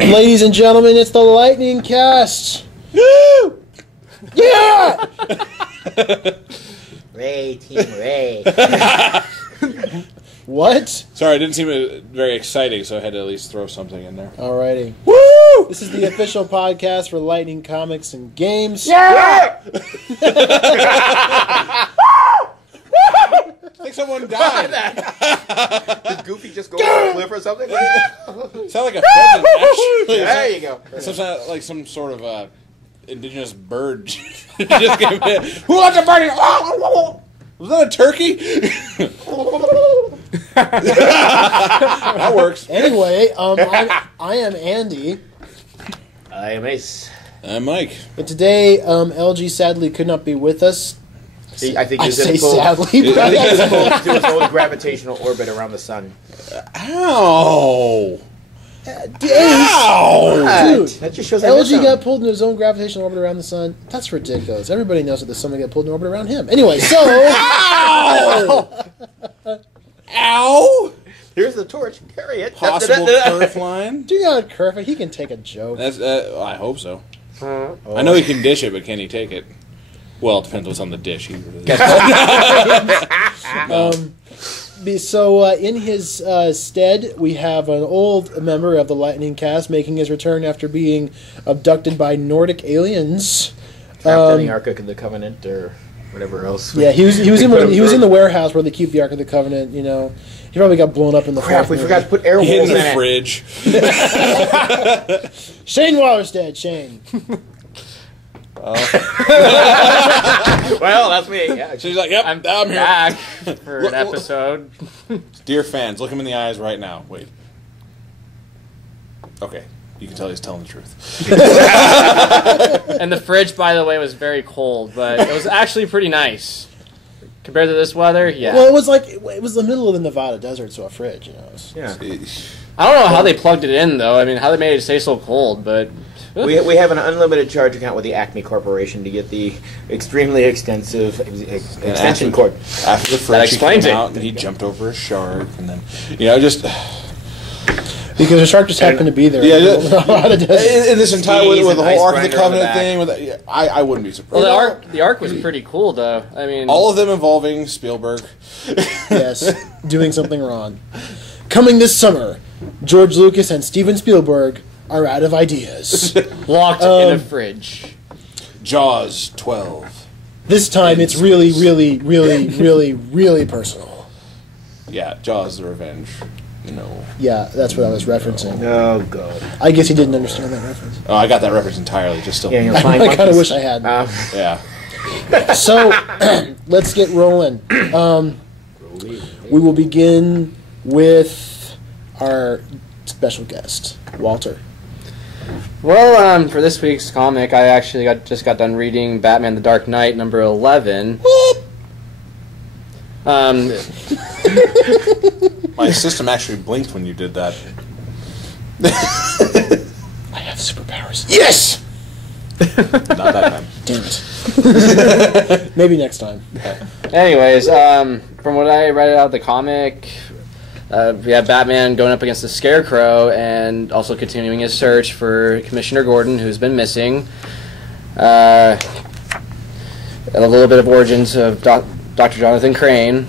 Ladies and gentlemen, it's the Lightning Cast. Woo! Yeah! Ray, Team Ray. What? Sorry, it didn't seem very exciting, so I had to at least throw something in there. Alrighty. Woo! This is the official podcast for Lightning Comics and Games. Yeah! I think someone died. Did Goofy just go off a cliff or something? Sound like a pheasant, actually. There you go. Like some sort of indigenous bird. Just came in. Who wants a birdie? Was that a turkey? That works. Anyway, I am Andy. I am Ace. I'm Mike. But today, LG sadly could not be with us. I think I say in sadly, but to his own gravitational orbit around the sun. Ow! Ow! Dude, That just shows I missed LG him. got pulled in his own gravitational orbit around the sun. That's ridiculous. Everybody knows that there's someone get pulled in orbit around him. Anyway, so... Ow! Ow! Here's the torch. Carry it. Possible curve line? Do not curve it. He can take a joke. That's, I hope so. I know he can dish it, but can he take it? Well, it depends what's on the dish. So in his stead, we have an old member of the Lightning Cast making his return after being abducted by Nordic aliens. Trapped in the Ark of the Covenant or whatever else. Yeah, he was in the warehouse where they keep the Ark of the Covenant. You know, he probably got blown up in the Crap, we forgot to put air He holes hid in in the it. fridge. Shane Waller's dead. Shane. Well, that's me. Yeah. She's like, yep, I'm here. Back for an episode. Dear fans, look him in the eyes right now. Wait. Okay. You can tell he's telling the truth. And the fridge, by the way, was very cold, but it was actually pretty nice. Compared to this weather, yeah. Well, it was the middle of the Nevada desert, so a fridge, you know. Yeah. I don't know how they plugged it in, though. I mean, how they made it stay so cold, but... We have an unlimited charge account with the Acme Corporation to get the extremely extensive extension cord. After the fridge, That explains he came it. out and he jumped over a shark, and then, just... Because the shark just happened to be there. Yeah, Yeah, in this entire, Skis with the and whole ice Ark of the grinder on the Covenant back. thing, I wouldn't be surprised. Well, the arc was pretty cool, though. I mean... All of them involving Spielberg. Yes, doing something wrong. Coming this summer, George Lucas and Steven Spielberg are out of ideas. Locked in a fridge. Jaws 12. This time it's really, really, really, really, really personal. Yeah, Jaws the Revenge. No. Yeah, that's what I was referencing. Oh, God. I guess he didn't understand that reference. Oh, I got that reference entirely, just still. Yeah, you'll I find kind of monkeys. wish I had. Yeah. So, let's get rolling. We will begin with our special guest, Walter. Well, for this week's comic, I actually just got done reading Batman the Dark Knight, number 11. My system actually blinked when you did that. I have superpowers. Yes! Not that time. Damn it. Maybe next time. Anyways, from what I read out of the comic, we have Batman going up against the Scarecrow and also continuing his search for Commissioner Gordon, who's been missing. A little bit of origins of Dr. Jonathan Crane.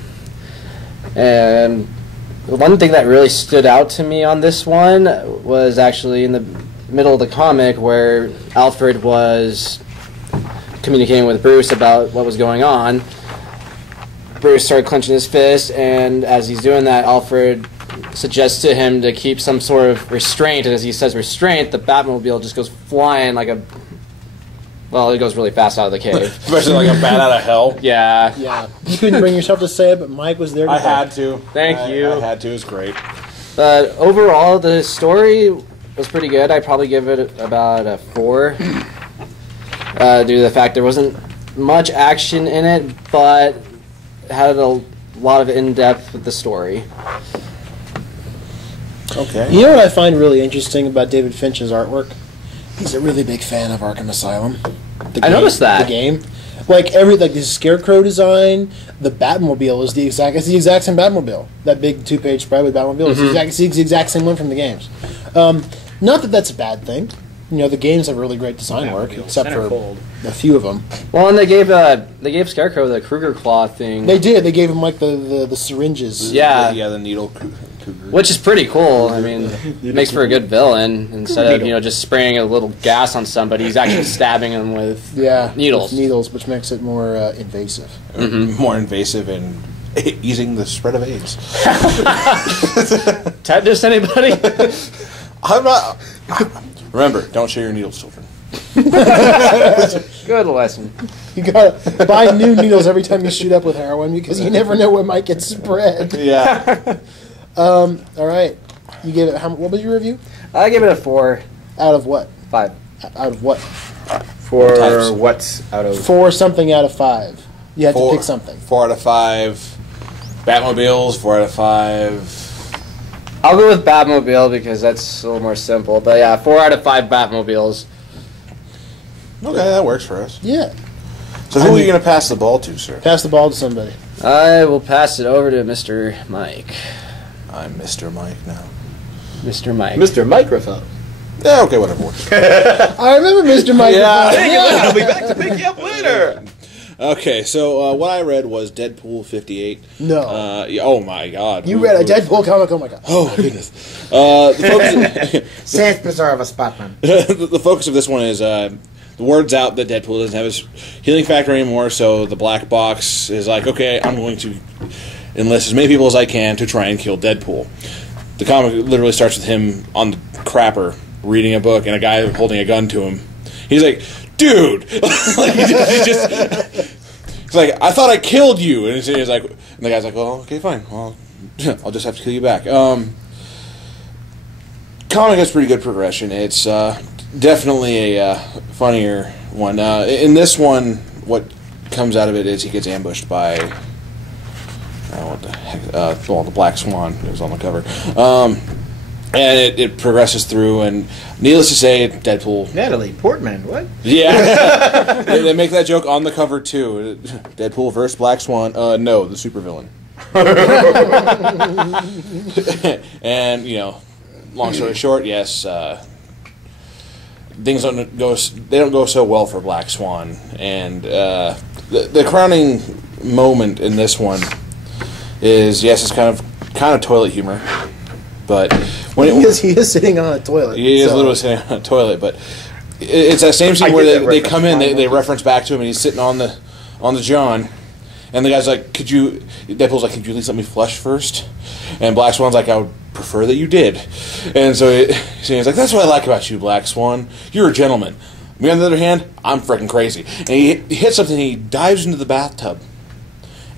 And one thing that really stood out to me on this one was actually in the middle of the comic where Alfred was communicating with Bruce about what was going on. Bruce started clenching his fist, and as he's doing that, Alfred suggests to him to keep some sort of restraint, and as he says restraint, the Batmobile just goes flying like a... Well, it goes really fast out of the cave. Especially like a bat out of hell. Yeah. Yeah. You couldn't bring yourself to say it, but Mike was there to I had to. Thank you. I had to. It was great. But overall, the story was pretty good. I'd probably give it about a 4. Due to the fact there wasn't much action in it, but had a lot of in-depth with the story. Okay. You know what I find really interesting about David Finch's artwork? He's a really big fan of Arkham Asylum. I noticed that. The game. Like the Scarecrow design, the Batmobile is the exact same Batmobile. That big 2-page spread with Batmobile is the exact same one from the games. Not that that's a bad thing. You know, the games have really great design work, except for cold. a few of them. Well, and they gave Scarecrow the Kruger claw thing. They did. They gave him like the syringes. Yeah. The needle. Which is pretty cool. I mean, it makes for a good villain. Instead of just spraying a little gas on somebody, he's actually stabbing them with needles. With needles, which makes it more invasive. More invasive and easing the spread of AIDS. Tetanus, anybody? I'm not. Remember, don't share your needles, children. Good lesson. You gotta buy new needles every time you shoot up with heroin because you never know what might get spread. Yeah. All right. You gave it. What was your review? I give it a 4. Out of what? 5. Out of what? For what's out of... 4 something out of 5. You had to pick something. 4 out of 5. Batmobiles. 4 out of 5. I'll go with Batmobile because that's a little more simple. But yeah, 4 out of 5 Batmobiles. Okay, that works for us. Yeah. So who are you going to pass the ball to, sir? Pass the ball to somebody. I will pass it over to Mr. Mike. I'm Mr. Mike now. Mr. Mike. Mr. Microphone. Yeah, okay, whatever works. I remember Mr. Microphone. Yeah. I'll be back to pick you up later. Okay, so what I read was Deadpool 58. No. Oh my God. You read a Deadpool comic? Oh my God. Oh my goodness. The Sans preserve a Spotman. the focus of this one is the word's out that Deadpool doesn't have his healing factor anymore, so the black box is like, okay, I'm going to enlist as many people as I can to try and kill Deadpool. The comic literally starts with him on the crapper reading a book and a guy holding a gun to him. He's like, dude! Like, he's like, I thought I killed you. And he's like, and the guy's like, well, okay, fine. Well, I'll just have to kill you back. Comic has pretty good progression. It's definitely a funnier one. In this one, what comes out of it is he gets ambushed by, I don't know what the heck, the Black Swan. It was on the cover. And it progresses through, and needless to say, Deadpool... Natalie Portman, what? Yeah. they make that joke on the cover, too. Deadpool versus Black Swan. No, the supervillain. And, you know, long story short, yes, things don't go so well for Black Swan. And the crowning moment in this one is, yes, it's kind of toilet humor. But when he is sitting on a toilet. He is literally sitting on a toilet, but it's that same scene where they come in, they reference back to him, and he's sitting on the John, and the guy's like, Deadpool's like, could you at least let me flush first? And Black Swan's like, I would prefer that you did. And so he's like, that's what I like about you, Black Swan. You're a gentleman. Me, on the other hand, I'm freaking crazy. And he hits something, and he dives into the bathtub.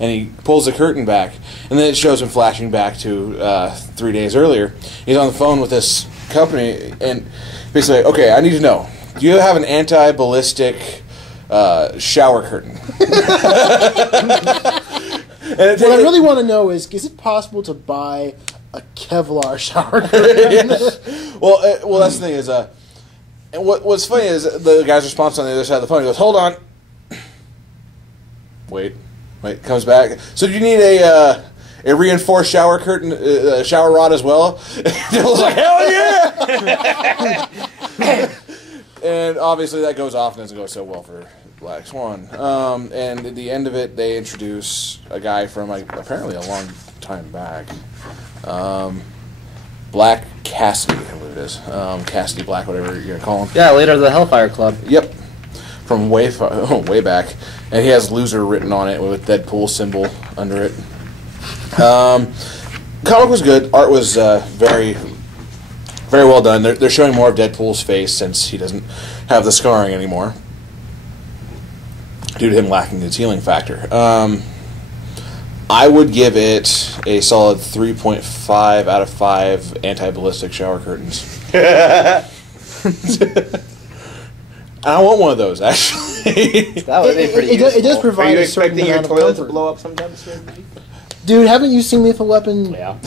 And he pulls the curtain back, and then it shows him flashing back to 3 days earlier. He's on the phone with this company, and basically, okay, I need to know, do you have an anti-ballistic shower curtain? What I really want to know is it possible to buy a Kevlar shower curtain? Well, that's the thing is, and what's funny is the guy's response on the other side of the phone. He goes, "Hold on, wait." Comes back. So do you need a reinforced shower curtain, shower rod as well? I was like, hell yeah! And obviously that goes off and doesn't go so well for Black Swan. And at the end of it, they introduce a guy from apparently a long time back. Black Cassidy, I believe it is. Cassidy Black, whatever you're going to call him. Yeah, leader of the Hellfire Club. Yep. From way back. And he has loser written on it with a Deadpool symbol under it. Comic was good. Art was very, very well done. They're showing more of Deadpool's face since he doesn't have the scarring anymore, due to him lacking his healing factor. I would give it a solid 3.5 out of 5 anti-ballistic shower curtains. I want one of those, actually. That would be pretty useful. It does provide Are you a certain expecting your amount of toilet to comfort. blow up sometime soon? Dude, haven't you seen Lethal Weapon 2? Yeah.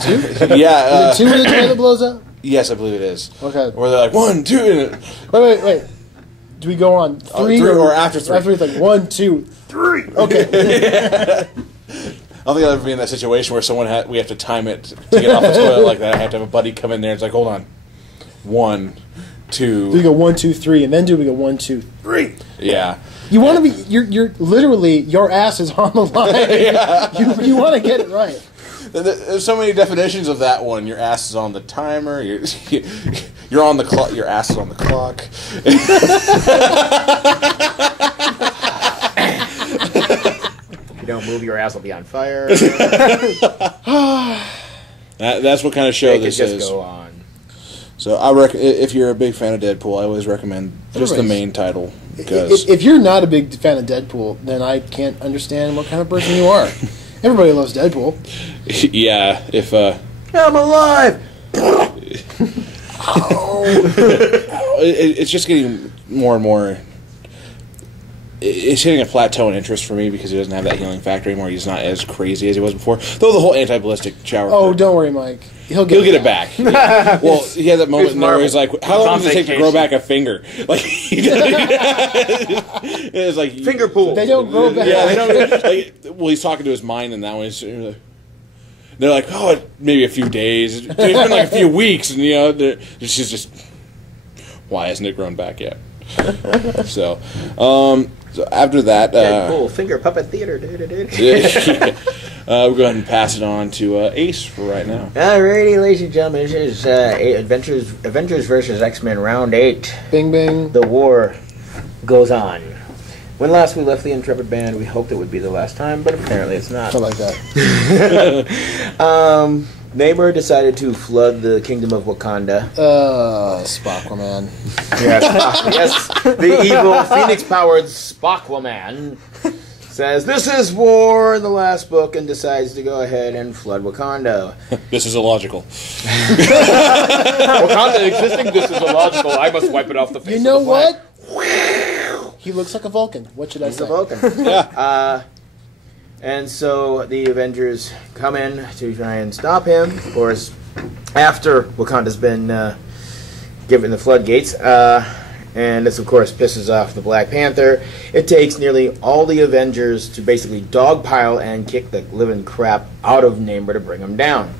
Yeah. Is it 2 where the toilet blows up? Yes, I believe it is. Okay. Where they're like, 1, 2, and Wait. Do we go on 3 or after 3? After 3, like 1, 2, 3. Okay. I don't think I'll ever be in that situation where we have to time it to get off the toilet like that. I have to have a buddy come in there and it's like, hold on. 1, Do we go 1, 2, 3, and then do we go 1, 2, 3? Yeah. You want to be. You're literally your ass is on the line. Yeah. You want to get it right. There's so many definitions of that one. Your ass is on the timer. You're on the clock. Your ass is on the clock. If you don't move, your ass will be on fire. That's what kind of show this just is. Go on. So if you're a big fan of Deadpool, I always recommend just the main title. Because if you're not a big fan of Deadpool, then I can't understand what kind of person you are. Everybody loves Deadpool. Yeah, if I'm alive. it's just getting more and more. It's hitting a plateau in interest for me because he doesn't have that healing factor anymore. He's not as crazy as he was before. Though the whole anti-ballistic shower. Oh, don't worry, Mike. He'll get it back. Yeah. Well, he had that moment where he's like, "How long does it take to grow back a finger?" Like, it's like finger pool. They don't grow back. Yeah, they don't. Like, well, he's talking to his mind in that one. They're like, "Oh, maybe a few days. It's been like a few weeks," and she's just, "Why hasn't it grown back yet?" So after that, Deadpool finger puppet theater. we'll go ahead and pass it on to Ace for right now. Alrighty, ladies and gentlemen, this is Avengers versus X-Men Round 8. Bing, bing. The war goes on. When last we left the Intrepid Band, we hoped it would be the last time, but apparently it's not. I like that. Namor decided to flood the kingdom of Wakanda. Spockwoman. Yes, the evil Phoenix-powered Spockwoman says this is war in the last book and decides to go ahead and flood Wakanda. This is illogical. Wakanda existing? This is illogical. I must wipe it off the face You know of the planet. what? He looks like a Vulcan. What should I He's say? a Vulcan. Yeah. And so the Avengers come in to try and stop him. Of course, after Wakanda's been given the floodgates, and this, of course, pisses off the Black Panther. It takes nearly all the Avengers to basically dogpile and kick the living crap out of Namor to bring him down.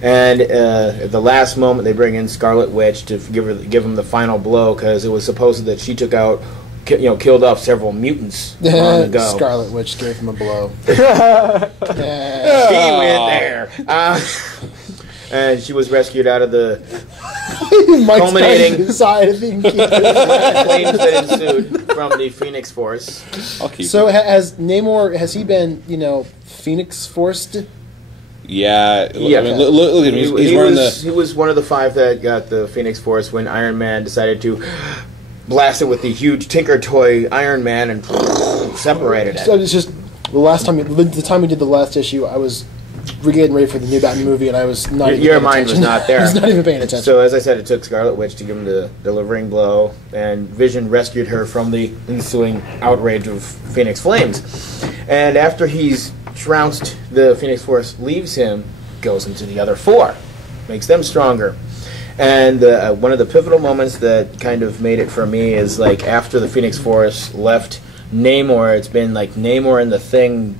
And at the last moment, they bring in Scarlet Witch to give him the final blow because it was supposed that she took out. Killed off several mutants on the go. Scarlet Witch gave him a blow. He went there. And she was rescued out of the culminating side of being flames that ensued from the Phoenix Force. So has Namor, has he been, Phoenix forced? Yeah. Yeah. I mean, look at him. He was one of the 5 that got the Phoenix Force when Iron Man decided to blast it with the huge Tinker Toy Iron Man and separated it. So it's just the time we did the last issue, I was getting ready for the new Batman movie, and I was not. Your mind was not there. I was not even paying attention. So as I said, it took Scarlet Witch to give him the delivering blow, and Vision rescued her from the ensuing outrage of Phoenix Flames. And after he's trounced, the Phoenix Force leaves him, goes into the other 4, makes them stronger. And one of the pivotal moments that kind of made it for me is like after the Phoenix Force left Namor, it's been like Namor and the Thing,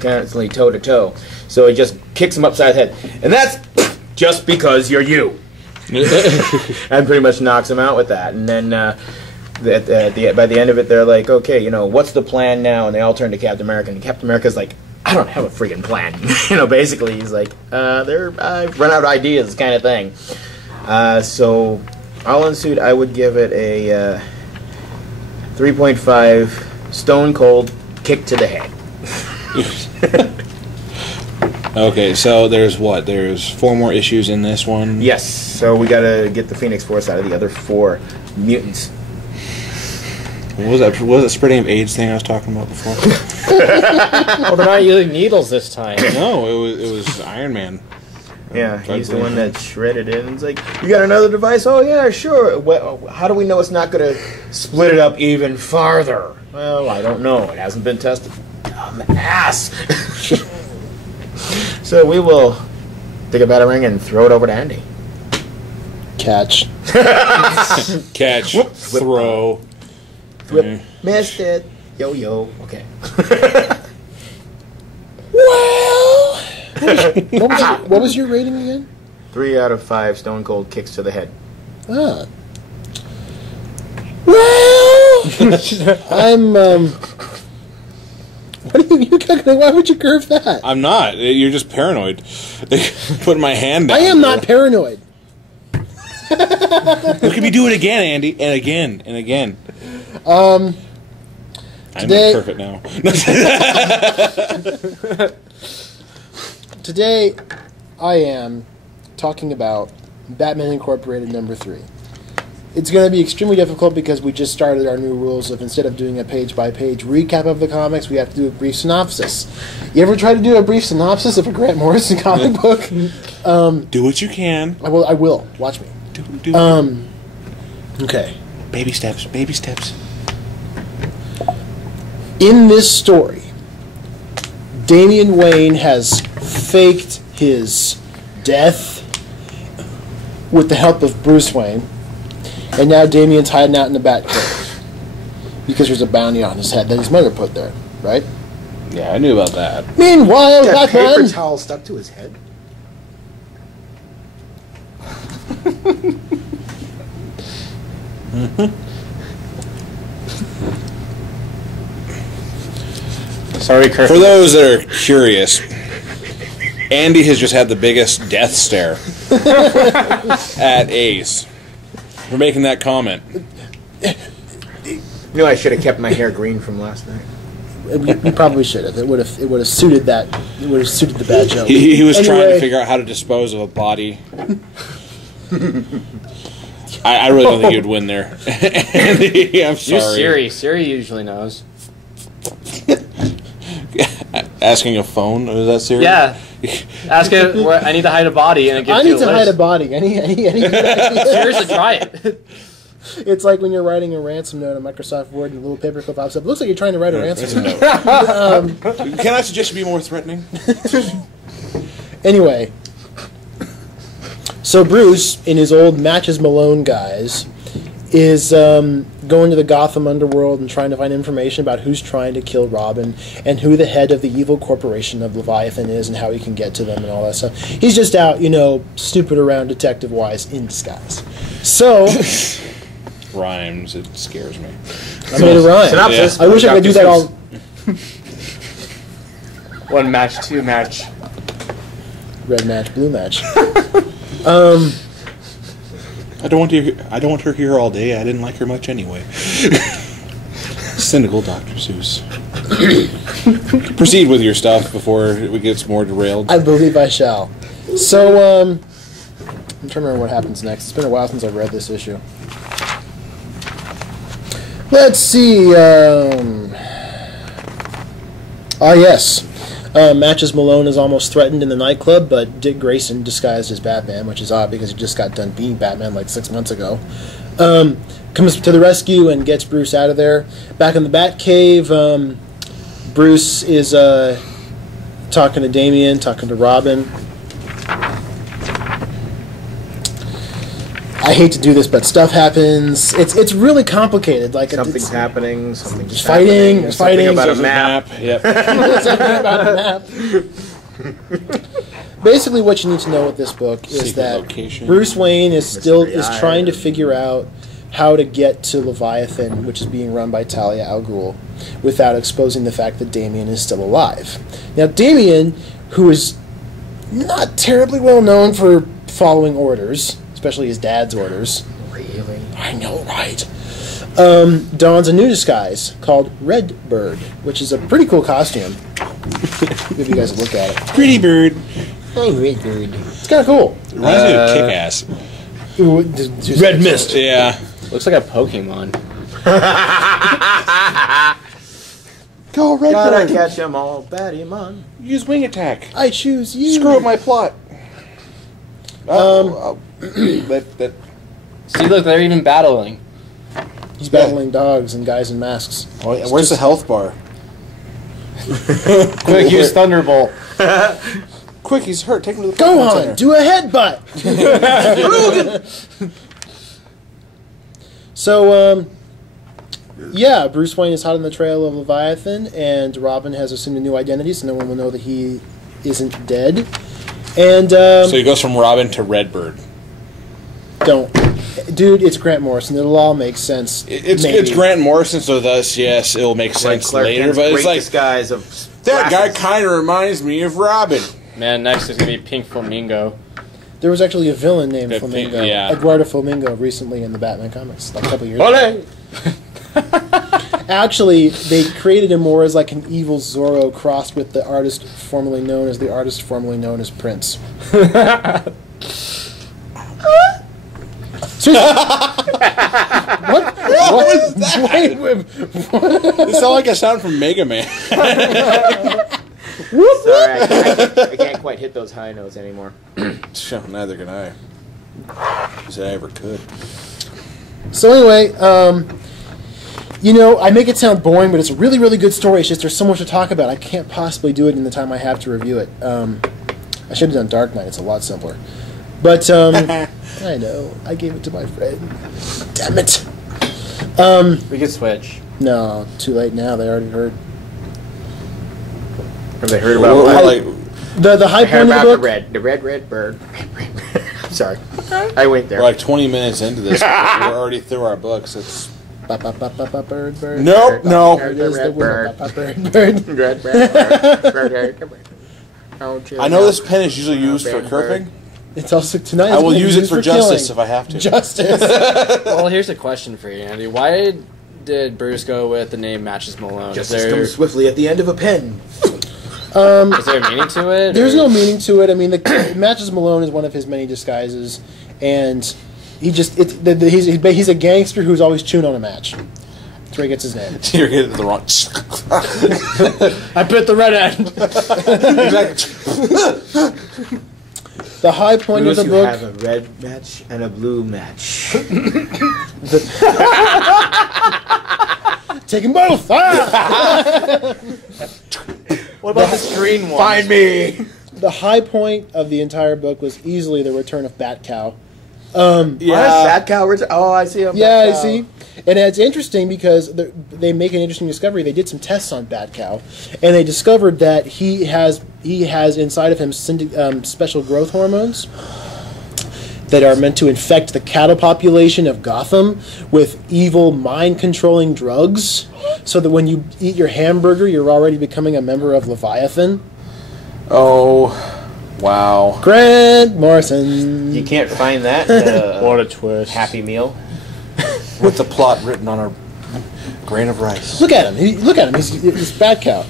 constantly toe to toe. So he just kicks him upside the head, and that's just because you're you. And pretty much knocks him out with that. And then by the end of it, they're like, okay, what's the plan now? And they all turn to Captain America, and Captain America's like, I don't have a freaking plan. Basically, he's like, I've run out of ideas, kind of thing. So, all ensued, I would give it a 3.5 stone cold kick to the head. Okay, so there's 4 more issues in this one? Yes, so we gotta get the Phoenix Force out of the other 4 mutants. What was that spreading of AIDS thing I was talking about before? Well, they're not using needles this time. No, it was Iron Man. Yeah, he's the one that shredded it. And it's like, you got another device? Oh, yeah, sure. Well, how do we know it's not going to split it up even farther? Well, I don't know. It hasn't been tested. Dumb ass. So we will take a batarang and throw it over to Andy. Catch. Catch. Whoop. Throw. Whip. Missed it. Yo. Okay. Well, what was your rating again? 3 out of 5 stone cold kicks to the head. Ah. I'm. What are you giggling? Why would you curve that? I'm not. You're just paranoid. Putting my hand down. I am not paranoid. Look at me do it again, Andy, and again, and again. Today, I'm perfect now. Today, I am talking about Batman Incorporated #3. It's going to be extremely difficult because we just started our new rules of instead of doing a page-by-page recap of the comics, we have to do a brief synopsis. You ever try to do a brief synopsis of a Grant Morrison comic book? Do what you can. I will. I will. Watch me. Do Okay. baby steps, baby steps. In this story, Damian Wayne has faked his death with the help of Bruce Wayne, and now Damian's hiding out in the Batcave because there's a bounty on his head that his mother put there, right? Yeah, I knew about that. Meanwhile, That paper Batman... towel stuck to his head. Sorry, Kurt. For those that are curious, Andy has just had the biggest death stare at Ace for making that comment. You know, I should have kept my hair green from last night. We probably should have. It would have suited that. It would have suited the bad joke. He was trying Anyway. to figure out how to dispose of a body. I really don't think you'd win there. Andy, I'm Use sorry. Siri. Siri usually knows. Asking a phone? Was that Siri? Yeah. Ask it where I need to hide a body, and it gives I you need to list. hide a body. Any Seriously, try it. It's like when you're writing a ransom note on Microsoft Word and the little paperclip pops up. It looks like you're trying to write a ransom note. Can I suggest you be more threatening? Anyway, so Bruce, in his old Matches Malone guise, is going to the Gotham underworld and trying to find information about who's trying to kill Robin and who the head of the evil corporation of Leviathan is and how he can get to them and all that stuff. He's just out, stupid around detective-wise in disguise. So... Rhymes. It scares me. I made a rhyme. Synopsis. I wish I could do that all... One match, two match. Red match, blue match. I don't want her here all day. I didn't like her much anyway. Cynical Dr. Seuss. Proceed with your stuff before it gets more derailed. I believe I shall. So, I'm trying to remember what happens next. It's been a while since I've read this issue. Let's see. Yes. Matches Malone is almost threatened in the nightclub, but Dick Grayson, disguised as Batman, which is odd because he just got done being Batman like 6 months ago, comes to the rescue and gets Bruce out of there. Back in the Batcave, Bruce is talking to Damian, talking to Robin. I hate to do this, but stuff happens. It's really complicated. Like Something's happening. Something's fighting. happening. There's fighting. Something about a There's a map. Yep. something about a map. Basically, what you need to know with this book is Secret that location. Bruce Wayne is Mystery trying to Island. figure out how to get to Leviathan, which is being run by Talia al Ghul, without exposing the fact that Damian is still alive. Now, Damian, who is not terribly well known for following orders, especially his dad's orders. Really? I know, right? Dons a new disguise called Red Bird, which is a pretty cool costume. Give you guys a look at it. Pretty bird. Hey, Red Bird. It's kind of cool. Reminds me of Kick-Ass. Red Mist. Yeah. Looks like a Pokemon. Go Red Gotta Bird. catch 'em all, Batty man. Use wing attack. I choose you. Screw up my plot. That See, look, they're even battling. He's battling dogs and guys in masks. Oh, yeah. Where's the health bar? Quick, use Thunderbolt. Quick, he's hurt. Take him to the Go Pokemon on, Center. do a headbutt. So, yeah, Bruce Wayne is hot on the trail of Leviathan, and Robin has assumed a new identity, so no one will know that he isn't dead. And So he goes from Robin to Redbird. don't. Dude, it's Grant Morrison. It'll all make sense. It's Grant Morrison, so thus, yes, it'll make sense later. But it's like disguise of that guy kind of reminds me of Robin. Man, next is gonna be Pink Flamingo. There was actually a villain named Flamingo, yeah. Eduardo Flamingo, recently in the Batman comics, like a couple years ago. Ole! Actually, they created him more as like an evil Zorro crossed with the artist formerly known as Prince. What was that? Wait, It sounded like a sound from Mega Man. Sorry, I can't quite hit those high notes anymore. Neither can I. Because I ever could. So anyway, I make it sound boring, but it's a really, really good story. It's just there's so much to talk about. I can't possibly do it in the time I have to review it. I should have done Dark Knight. It's a lot simpler. But I know. I gave it to my friend. Damn it. We could switch. No, too late now. They already heard. Have they heard about what? The high point of the book? The red bird. I'm sorry. I went there. We're like 20 minutes into this. We're already through our books. It's... Bird. Nope, no. There it is, the Bird. bird. I know this pen is usually used for curving. It's also tonight. I will use it for justice if I have to. Justice. Well, here's a question for you, Andy. Why did Bruce go with the name Matches Malone? Justice comes swiftly at the end of a pen. Is there a meaning to it? There's no meaning to it. I mean, the Matches Malone is one of his many disguises, and he's a gangster who's always chewing on a match. That's where he gets his name. You're getting the wrong. I bit the red end. The high point of the book. You have a red match and a blue match. Take them both. What about this green one? Find me. The high point of the entire book was easily the return of Bat Cow. Bat Cow. Oh, I see him. Yeah, I see. And it's interesting because they make an interesting discovery. They did some tests on Bat Cow, and they discovered that he has inside of him special growth hormones that are meant to infect the cattle population of Gotham with evil mind-controlling drugs, so that when you eat your hamburger, you're already becoming a member of Leviathan. Oh, wow. Grant Morrison. You can't find that. What a twist. Happy Meal. With the plot written on a grain of rice. Look at him. He's Bat Cow.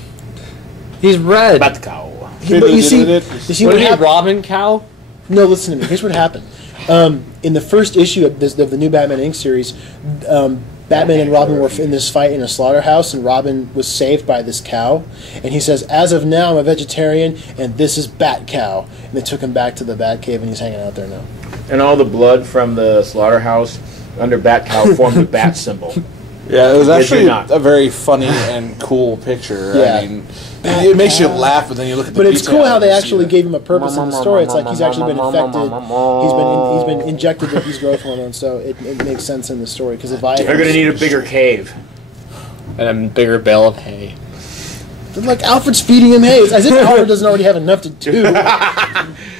He's red. Bat Cow. But you see What did he Robin Cow? No, listen to me. Here's what happened. In the first issue of the new Batman Inc. series, Batman and Robin were in this fight in a slaughterhouse, and Robin was saved by this cow. And he says, "As of now, I'm a vegetarian, and this is Bat Cow." And they took him back to the Bat Cave, and he's hanging out there now. And all the blood from the slaughterhouse under Bat Cow formed the bat symbol. Yeah, it was actually a very funny and cool picture. Yeah. I mean, it makes you laugh, but then you look at the But it's detail cool how and they you actually see gave him a purpose in the story. It's like he's actually been infected. He's been injected with these growth hormones, so it makes sense in the story. Because if They're going to need a bigger cave. And a bigger bale of hay. like Alfred's feeding him hay. It's as if Alfred doesn't already have enough to do.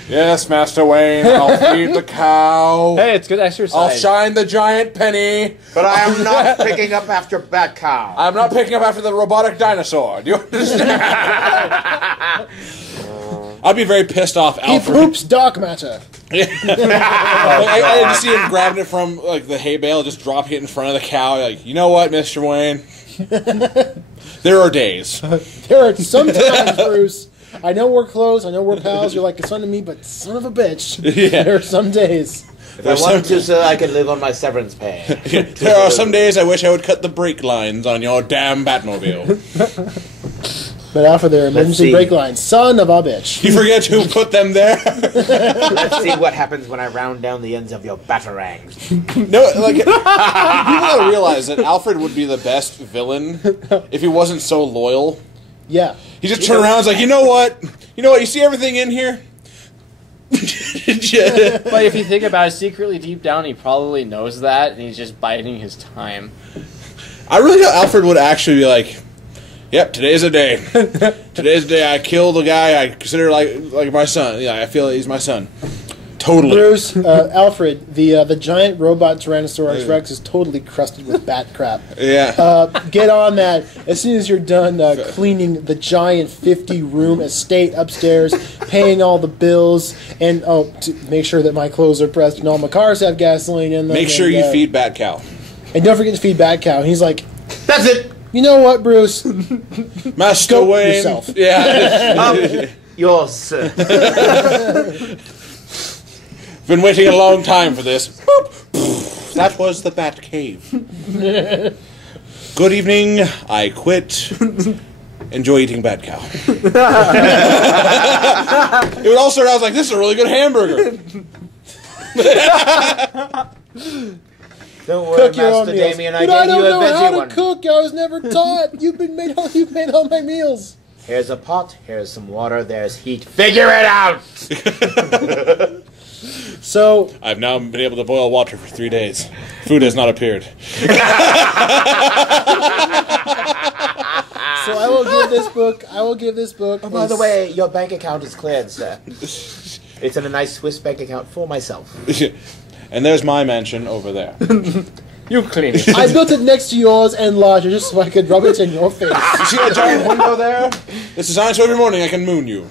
Yes, Master Wayne, I'll feed the cow. Hey, it's good exercise. I'll shine the giant penny. But I am not picking up after Bat Cow. I'm not picking up after the robotic dinosaur. Do you understand? I'd be very pissed off, He Alfred. poops dark matter. I just see him grabbing it from like the hay bale, just dropping it in front of the cow. Like, you know what, Mr. Wayne? There are days. There are some times, Bruce. I know we're close. I know we're pals. You're like a son to me, but son of a bitch. Yeah. There are some days. If I want to, so I can live on my severance pay. There are some days I wish I would cut the brake lines on your damn Batmobile. But Alfred, there are emergency brake lines. Son of a bitch. You forget who put them there? Let's see what happens when I round down the ends of your batarangs. No, like, people gotta realize that Alfred would be the best villain if he wasn't so loyal. Yeah. He just turned around and was like, you know what? You see everything in here? But if you think about it, secretly deep down, he probably knows that, and he's just biding his time. I really thought Alfred would actually be like, yep, today's the day. Today's the day I kill the guy I consider like my son. Yeah, I feel like he's my son. Totally. Bruce, Alfred, the giant robot Tyrannosaurus Rex is totally crusted with bat crap. Yeah. Get on that as soon as you're done cleaning the giant 50-room estate upstairs, paying all the bills, and to make sure that my clothes are pressed and all my cars have gasoline in them. Make sure you feed Bat Cow. And don't forget to feed Bat Cow. And he's like, That's it. you know what, Bruce? Master Go Wayne. yourself. Yeah. Yours, sir. Been waiting a long time for this. That was the Bat Cave. Good evening. I quit. Enjoy eating Bat Cow. It would all start out like, this is a really good hamburger. Don't worry, Cook your own Master meals. Damien. I But I gave don't you a know veggie how to one. cook. I was never taught. You've made all my meals. Here's a pot. Here's some water. There's heat. Figure it out. So I've now been able to boil water for 3 days. Food has not appeared. So I will give this book. Oh, by the way, your bank account is cleared, sir. It's in a nice Swiss bank account for myself. And there's my mansion over there. You clean it. I built it next to yours and larger just so I could rub it in your face. You see that giant window there? It's designed so every morning I can moon you.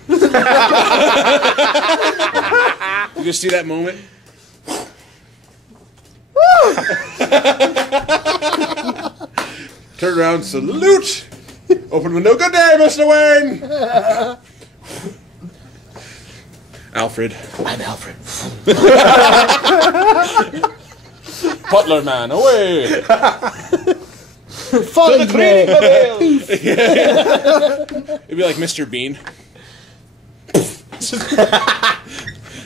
You just see that moment? Turn around, salute! Open window, good day, Mr. Wayne! Alfred. I'm Alfred. Butler man, away! Follow me. It'd be like Mr. Bean.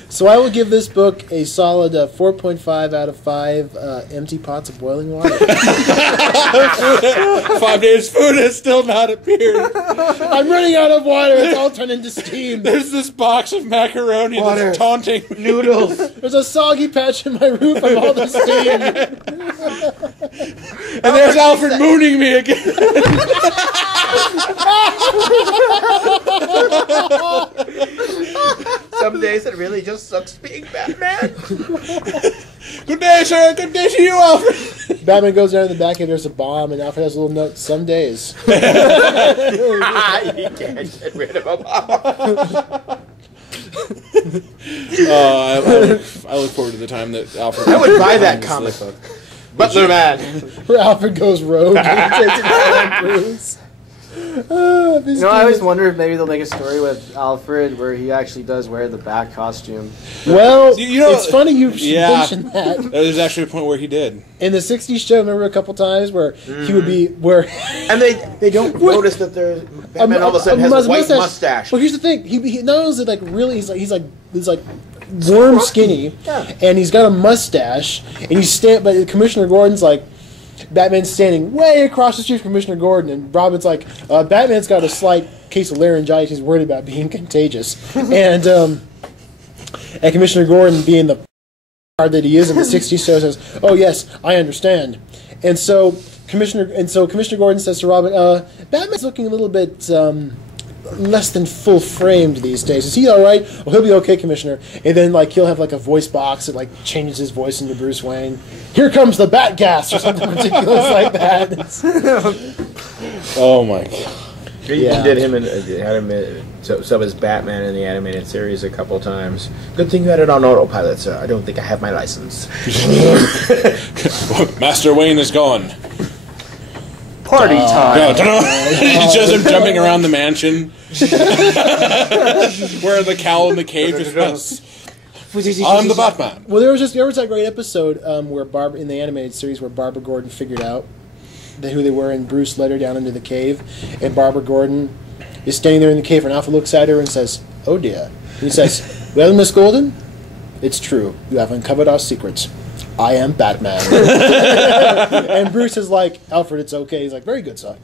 So I will give this book a solid 4.5 out of 5 empty pots of boiling water. 5 days food has still not appeared. I'm running out of water. It's all turned into steam. There's this box of macaroni Water. that's taunting. Noodles. There's a soggy patch in my roof from all the steam. And there's Alfred mooning me again. Some days it really just sucks being Batman. Good day, sir. Good day to you, Alfred. Batman goes down in the back and there's a bomb, and Alfred has a little note. Some days. You can't get rid of him. I look forward to the time that Alfred. I would buy that comic book. Butler Man. Where Alfred goes rogue and takes it out on Bruce. I always wonder if maybe they'll make a story with Alfred where he actually does wear the bat costume. Well, You know- it's funny you should Yeah. mention that. There's actually a point where he did. In the 60s show, remember a couple times where he would be, where... And they don't notice that there's Batman all of a sudden has a white mustache. Well, here's the thing. He not only is it like really, he's like worm skinny, and he's got a mustache, and but Commissioner Gordon's like, Batman's standing way across the street from Commissioner Gordon, and Robin's like, Batman's got a slight case of laryngitis. He's worried about being contagious, and Commissioner Gordon, being the card that he is in the '60s show, says, "Oh yes, I understand." And so Commissioner Gordon says to Robin, "Batman's looking a little bit less than full framed these days. Is he all right?" "Oh, he'll be okay, Commissioner." And then he'll have a voice box that changes his voice into Bruce Wayne. "Here comes the bat gas," or something ridiculous like that. Oh my god. He did him and had him so as Batman in the animated series a couple times. Good thing you had it on autopilot, sir. I don't think I have my license. Master Wayne is gone. Party time! He shows him jumping around the mansion. Wearing the cowl in the cave. I'm the Batman. Well, there was that great episode where in the animated series where Barbara Gordon figured out who they were, and Bruce led her down into the cave, and Barbara Gordon is standing there in the cave, and Alpha looks at her and says, "Oh dear." And he says, "Well, Miss Gordon, it's true. You have uncovered our secrets. I am Batman." And Bruce is like, "Alfred, it's okay." He's like, "Very good, sir."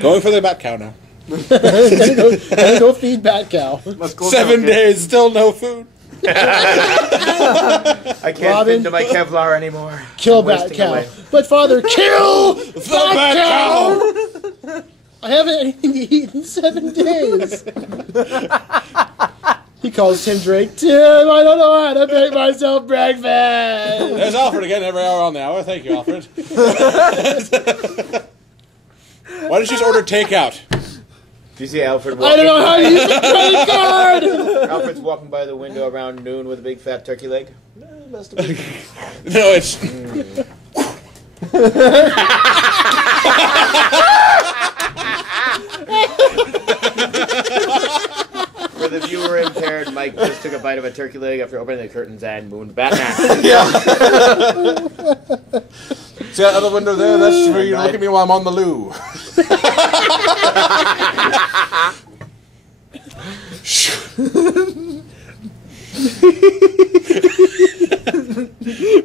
Going for the bat cow now. Gonna go feed Bat Cow. 7 days, still no food. I can't fit into my Kevlar anymore. Kill I'm Bat wasting Cow. away. But Father, kill the Bat Cow! I haven't had anything to eat in 7 days. He calls Tim Drake. Tim, I don't know how to make myself breakfast. There's Alfred again every hour on the hour. Thank you, Alfred. Why don't you just order takeout? Do you see Alfred walking? I don't know how to use the credit card. Alfred's walking by the window around noon with a big fat turkey leg. No, it's... For the viewer impaired, Mike just took a bite of a turkey leg after opening the curtains and mooned Batman. See that other window there? That's where you look at me while I'm on the loo.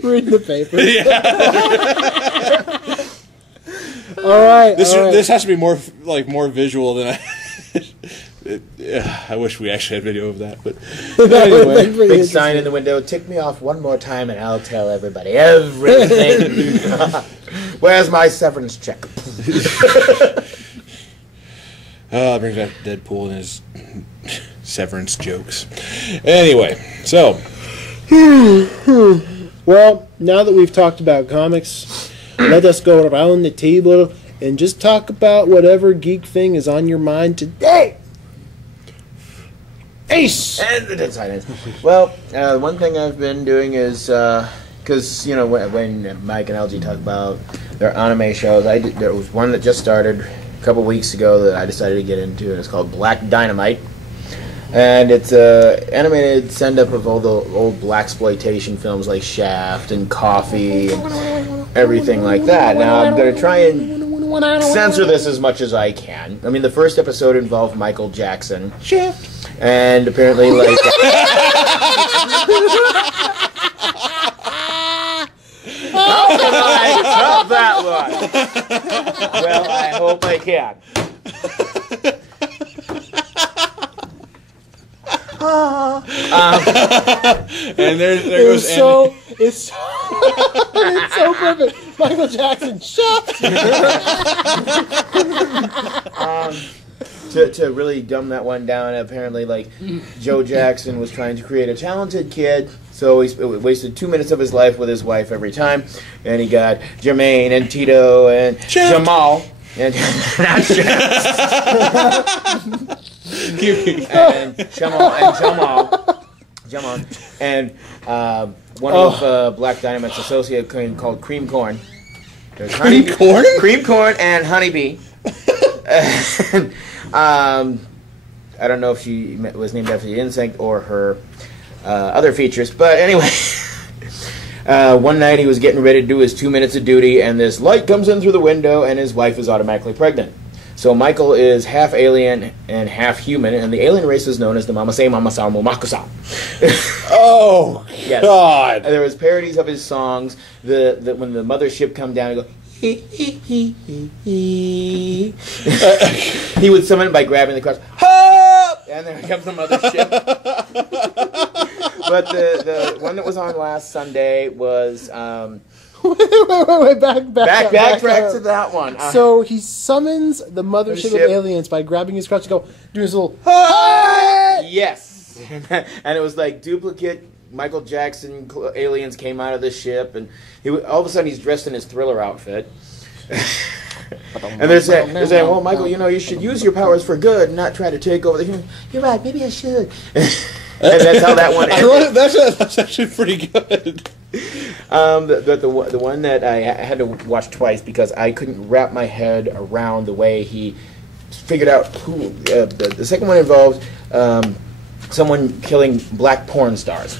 Reading the paper. Yeah. All right. This has to be more visual than I. I wish we actually had video of that, but anyway. Big sign in the window. Tick me off one more time, and I'll tell everybody everything. Where's my severance check? I'll bring back Deadpool and his severance jokes. Anyway, so. Well, now that we've talked about comics, let us go around the table and just talk about whatever geek thing is on your mind today. Ace! And the dead silence. Well, one thing I've been doing is, because, you know, when Mike and LG talk about their anime shows, there was one that just started a couple weeks ago that I decided to get into, and it's called Black Dynamite. And it's an animated send-up of all the old blaxploitation films like Shaft and Coffee and everything like that. Now, I'm going to try and censor this as much as I can. I mean, the first episode involved Michael Jackson. Shaft! And apparently, like... How can I top that one? Well, I hope I can. And there goes Andy. It's so perfect. Michael Jackson, Shaft! To really dumb that one down, apparently, like, Joe Jackson was trying to create a talented kid, so he wasted 2 minutes of his life with his wife every time, and he got Jermaine and Tito and Jamal, and not Shaft. and Jamal, and one of Black Dynamite's associate called Cream Corn. There's Cream Corn? Cream Corn and Honeybee. I don't know if she was named after the insect or her other features, but anyway, one night he was getting ready to do his 2 minutes of duty, and this light comes in through the window, and his wife is automatically pregnant. So Michael is half alien and half human, and the alien race is known as the Mamase Mamasa Momakusa. Oh, yes. God! And there was parodies of his songs. When the mothership come down, he go. He would summon it by grabbing the cross. Hop! And there comes the mothership. But the one that was on last Sunday was wait, back to that one. So he summons the mothership of aliens by grabbing his crotch and go do his little hi! Yes. And it was like duplicate Michael Jackson aliens came out of the ship, and all of a sudden he's dressed in his Thriller outfit. And they're saying, well, Michael, you know, you should use your powers for good, not try to take over the human. You're right, maybe I should. And that's how that one ended. That's actually pretty good. The one that I had to watch twice because I couldn't wrap my head around the way he figured out who. The second one involved someone killing black porn stars.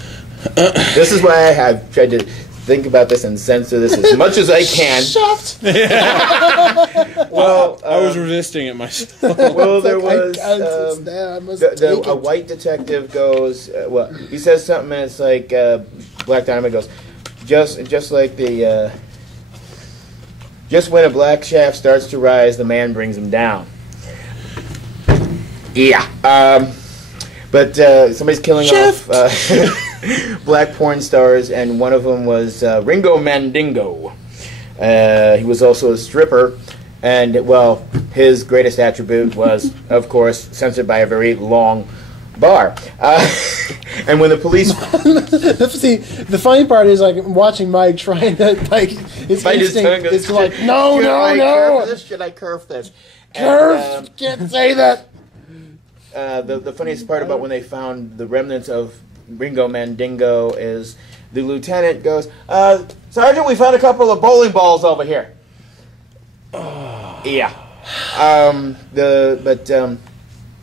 This is why I have tried to think about this and censor this as much as I can. Shaft. Well, I was resisting it myself. Well, there was a white detective goes. Well, he says something, and it's like Black Dynamite goes, just like the just when a black shaft starts to rise, the man brings him down. Yeah. But somebody's killing off black porn stars, and one of them was Ringo Mandingo. He was also a stripper, and, well, his greatest attribute was, of course, censored by a very long bar. And when the police... See, the funny part is like watching Mike trying to like his instinct is to like no. Should I curve this? Curve, can't say that. The funniest part about when they found the remnants of Ringo Mandingo is the lieutenant goes, Sergeant, we found a couple of bowling balls over here. Yeah.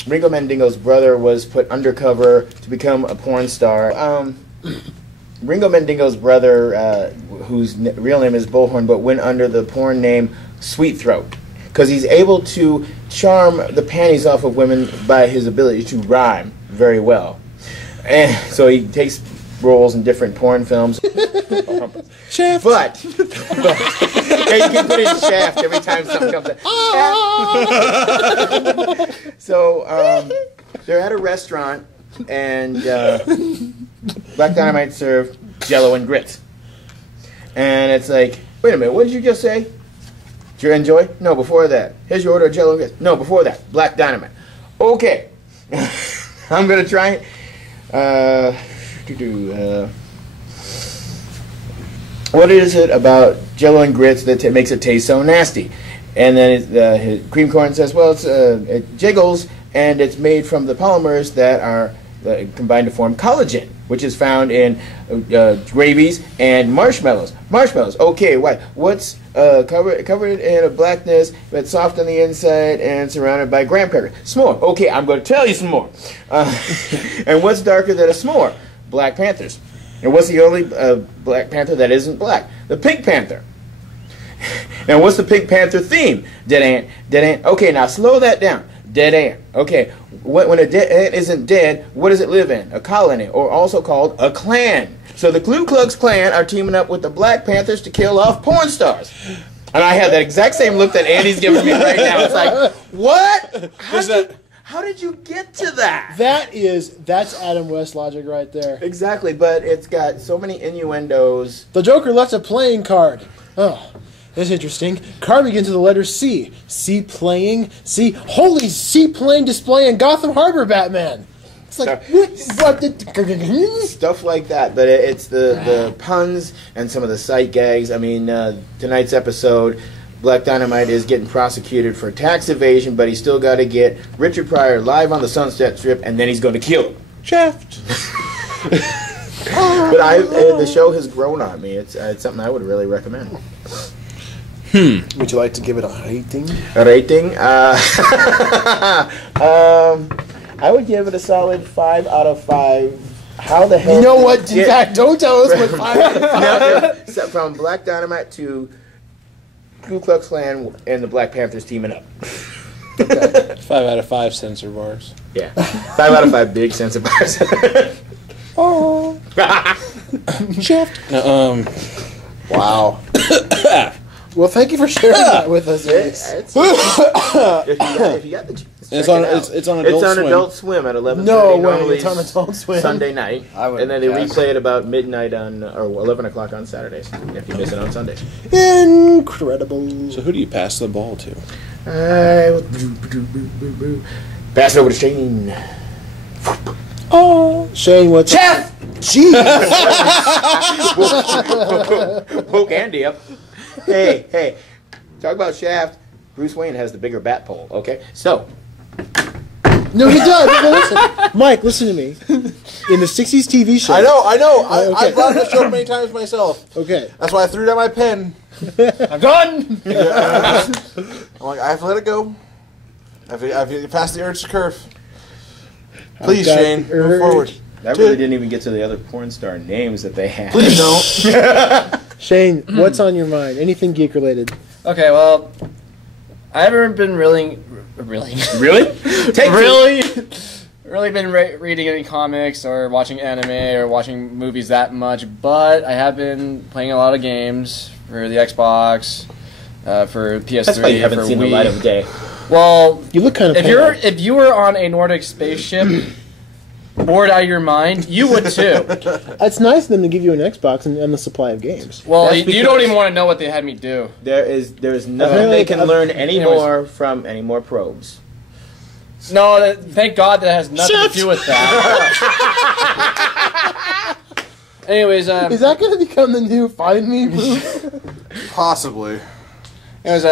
Ringo Mandingo's brother was put undercover to become a porn star. Ringo Mandingo's brother, whose real name is Bullhorn, but went under the porn name Sweet Throat, because he's able to charm the panties off of women by his ability to rhyme very well. And so he takes roles in different porn films. Shaft. But yeah, you can put in Shaft every time something comes up. So they're at a restaurant, and Black Dynamite served Jello and grits. And it's like, wait a minute, what did you just say? Did you enjoy? No, before that. Here's your order of Jello and grits. No, before that. Black Dynamite. Okay. I'm going to try it. What is it about Jello and grits that makes it taste so nasty? And then his cream corn says, well, it jiggles, and it's made from the polymers that are combined to form collagen, which is found in gravies and marshmallows. Marshmallows, okay, why? What's covered in a blackness, but soft on the inside and surrounded by graham cracker? S'more. Okay, I'm going to tell you some more. And what's darker than a s'more? Black Panthers. And what's the only Black Panther that isn't black? The Pink Panther. Now, what's the Pink Panther theme? Dead ant, dead ant. Okay, now slow that down. Dead ant. Okay, when a dead ant isn't dead, what does it live in? A colony, or also called a clan. So the Ku Klux Klan are teaming up with the Black Panthers to kill off porn stars. And I have that exact same look that Andy's giving me right now. It's like, what? How did you get to that? That's Adam West logic right there. Exactly, but it's got so many innuendos. The Joker left a playing card. Oh, that's interesting. Card begins with the letter C. C playing. C. Holy seaplane display in Gotham Harbor, Batman. It's like, what stuff like that, but it's the puns and some of the sight gags. I mean, tonight's episode, Black Dynamite is getting prosecuted for tax evasion, but he's still got to get Richard Pryor live on the Sunset Strip, and then he's going to kill him. Shaft. But the show has grown on me. It's something I would really recommend. Would you like to give it a rating? A rating? I would give it a solid 5 out of 5. How the hell? You know what? In fact, don't tell us what 5 out of 5. From Black Dynamite to Ku Klux Klan and the Black Panthers teaming up. 5 out of 5 censor bars. Yeah. 5 out of 5 big censor bars. Oh. Shaft. Wow. Well, thank you for sharing that with us. If you got the chance. It's on Adult Swim at 11:30. No way, it's on Adult Swim. Sunday night, and then they replay it about midnight or 11 o'clock on Saturdays. If you miss it on Sundays. Incredible. So who do you pass the ball to? Pass it over to Shane. Oh, Shane, what's Chef? Jeez. Poke Andy up. Hey. Talk about Shaft. Bruce Wayne has the bigger bat pole, okay? So. No, he does. No, listen. Mike, listen to me. In the 60s TV show. I know. Okay. I've brought the show many times myself. Okay. That's why I threw down my pen. I'm done. I'm like, I have to let it go. I have to pass the urge to curve. Please, Shane, move forward. That really didn't even get to the other porn star names that they had. Please don't. Shane, what's on your mind? Anything geek related? Okay, well, I haven't been really been reading any comics or watching anime or watching movies that much, but I have been playing a lot of games for the Xbox, for PS3, That's why you haven't for seen Wii. the light of day. Well, you look kind of if you were on a Nordic spaceship, bored out of your mind, you would too. It's nice of them to give you an Xbox and the supply of games. Well, you don't even want to know what they had me do. There is nothing they can learn any more from any more probes. No, thank God that has nothing to do with that. Anyways, is that going to become the new Find Me move? Possibly. Anyways,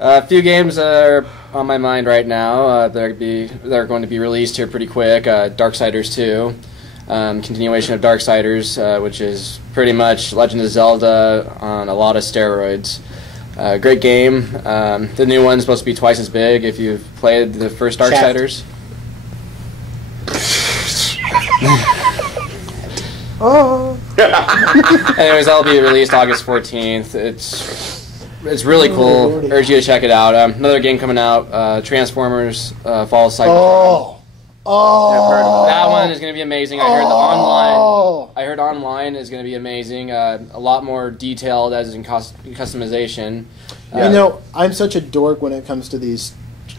a few games are on my mind right now. They're going to be released here pretty quick. Darksiders 2, continuation of Darksiders, which is pretty much Legend of Zelda on a lot of steroids. Great game. The new one's supposed to be twice as big if you've played the first Darksiders. Oh. Anyways, that'll be released August 14th. It's really cool. Urge you to check it out. Another game coming out, Transformers Fall Cybertron. Oh. That one is going to be amazing. I heard online is going to be amazing. A lot more detailed as in customization. You know, I'm such a dork when it comes to these.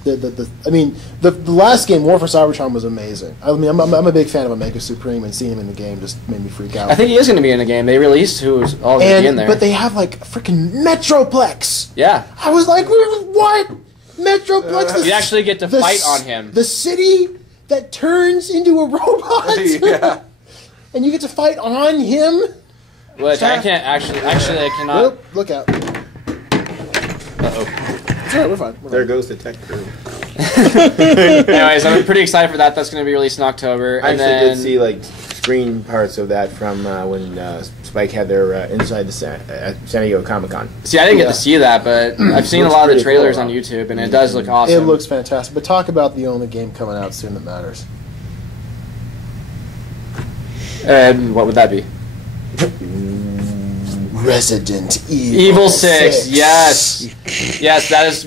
The last game, War for Cybertron, was amazing. I mean, I'm a big fan of Omega Supreme, and seeing him in the game just made me freak out. I think he is going to be in the game. They released who's all going to be in there. But they have like freaking Metroplex. Yeah. I was like, what? Metroplex? You actually get to fight on him. The city that turns into a robot. Yeah. And you get to fight on him. Which I can't actually. I cannot. Whoop, look out. Uh-oh. It's alright, we're fine. There goes the tech crew. Anyways, I'm pretty excited for that. That's going to be released in October. I and actually then did see like screen parts of that from when Spike had their inside the San Diego Comic-Con. See, I didn't get to see that, but I've seen a lot of the trailers on YouTube, and it does look awesome. It looks fantastic. But talk about the only game coming out soon that matters. And what would that be? Resident Evil 6. Yes. Yes, that is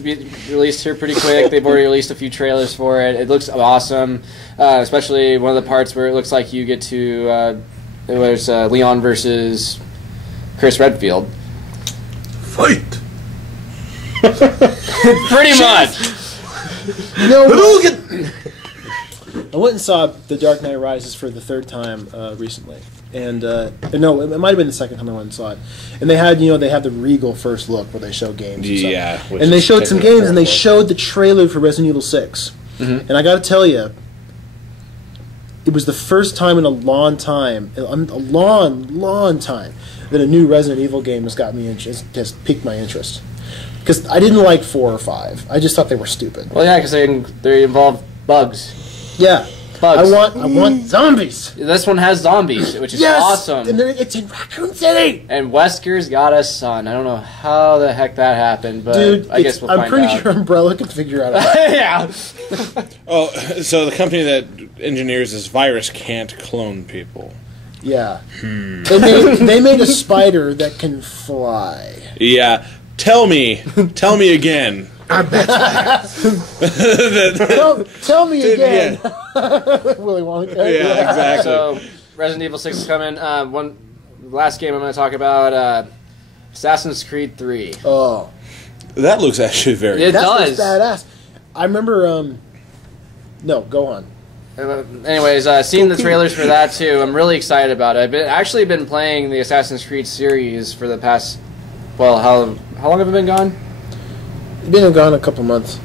released here pretty quick. They've already released a few trailers for it. It looks awesome, especially one of the parts where it looks like you get to there's Leon versus Chris Redfield. Fight! Pretty much. You know, I went and saw The Dark Knight Rises for the third time recently, and no, it might have been the second time I went and saw it. And they had, they have the Regal first look where they show games. And Yeah, stuff. And they showed some games, and they showed the trailer for Resident Evil 6. Mm-hmm. And I got to tell you, it was the first time in a long time, that a new Resident Evil game has piqued my interest. Because I didn't like 4 or 5. I just thought they were stupid. Well, yeah, because they involve bugs. Yeah. Bugs. I want zombies. This one has zombies, which is awesome. And it's in Raccoon City. And Wesker's got a son. I don't know how the heck that happened, but dude, I guess we'll find out. I'm pretty sure Umbrella can figure out how. Yeah. Oh, so the company that engineers this virus can't clone people. Yeah. They made a spider that can fly. Yeah. Tell me again. I bet tell me again. Willy Wonka. Yeah, exactly. So, Resident Evil 6 is coming. One last game I'm going to talk about, Assassin's Creed 3. Oh. That looks actually very It That does. looks badass. I remember, no, go on. Anyways, seeing the trailers for that too, I'm really excited about it. I've actually been playing the Assassin's Creed series for the past, well, how long have I been gone? You've been gone a couple months.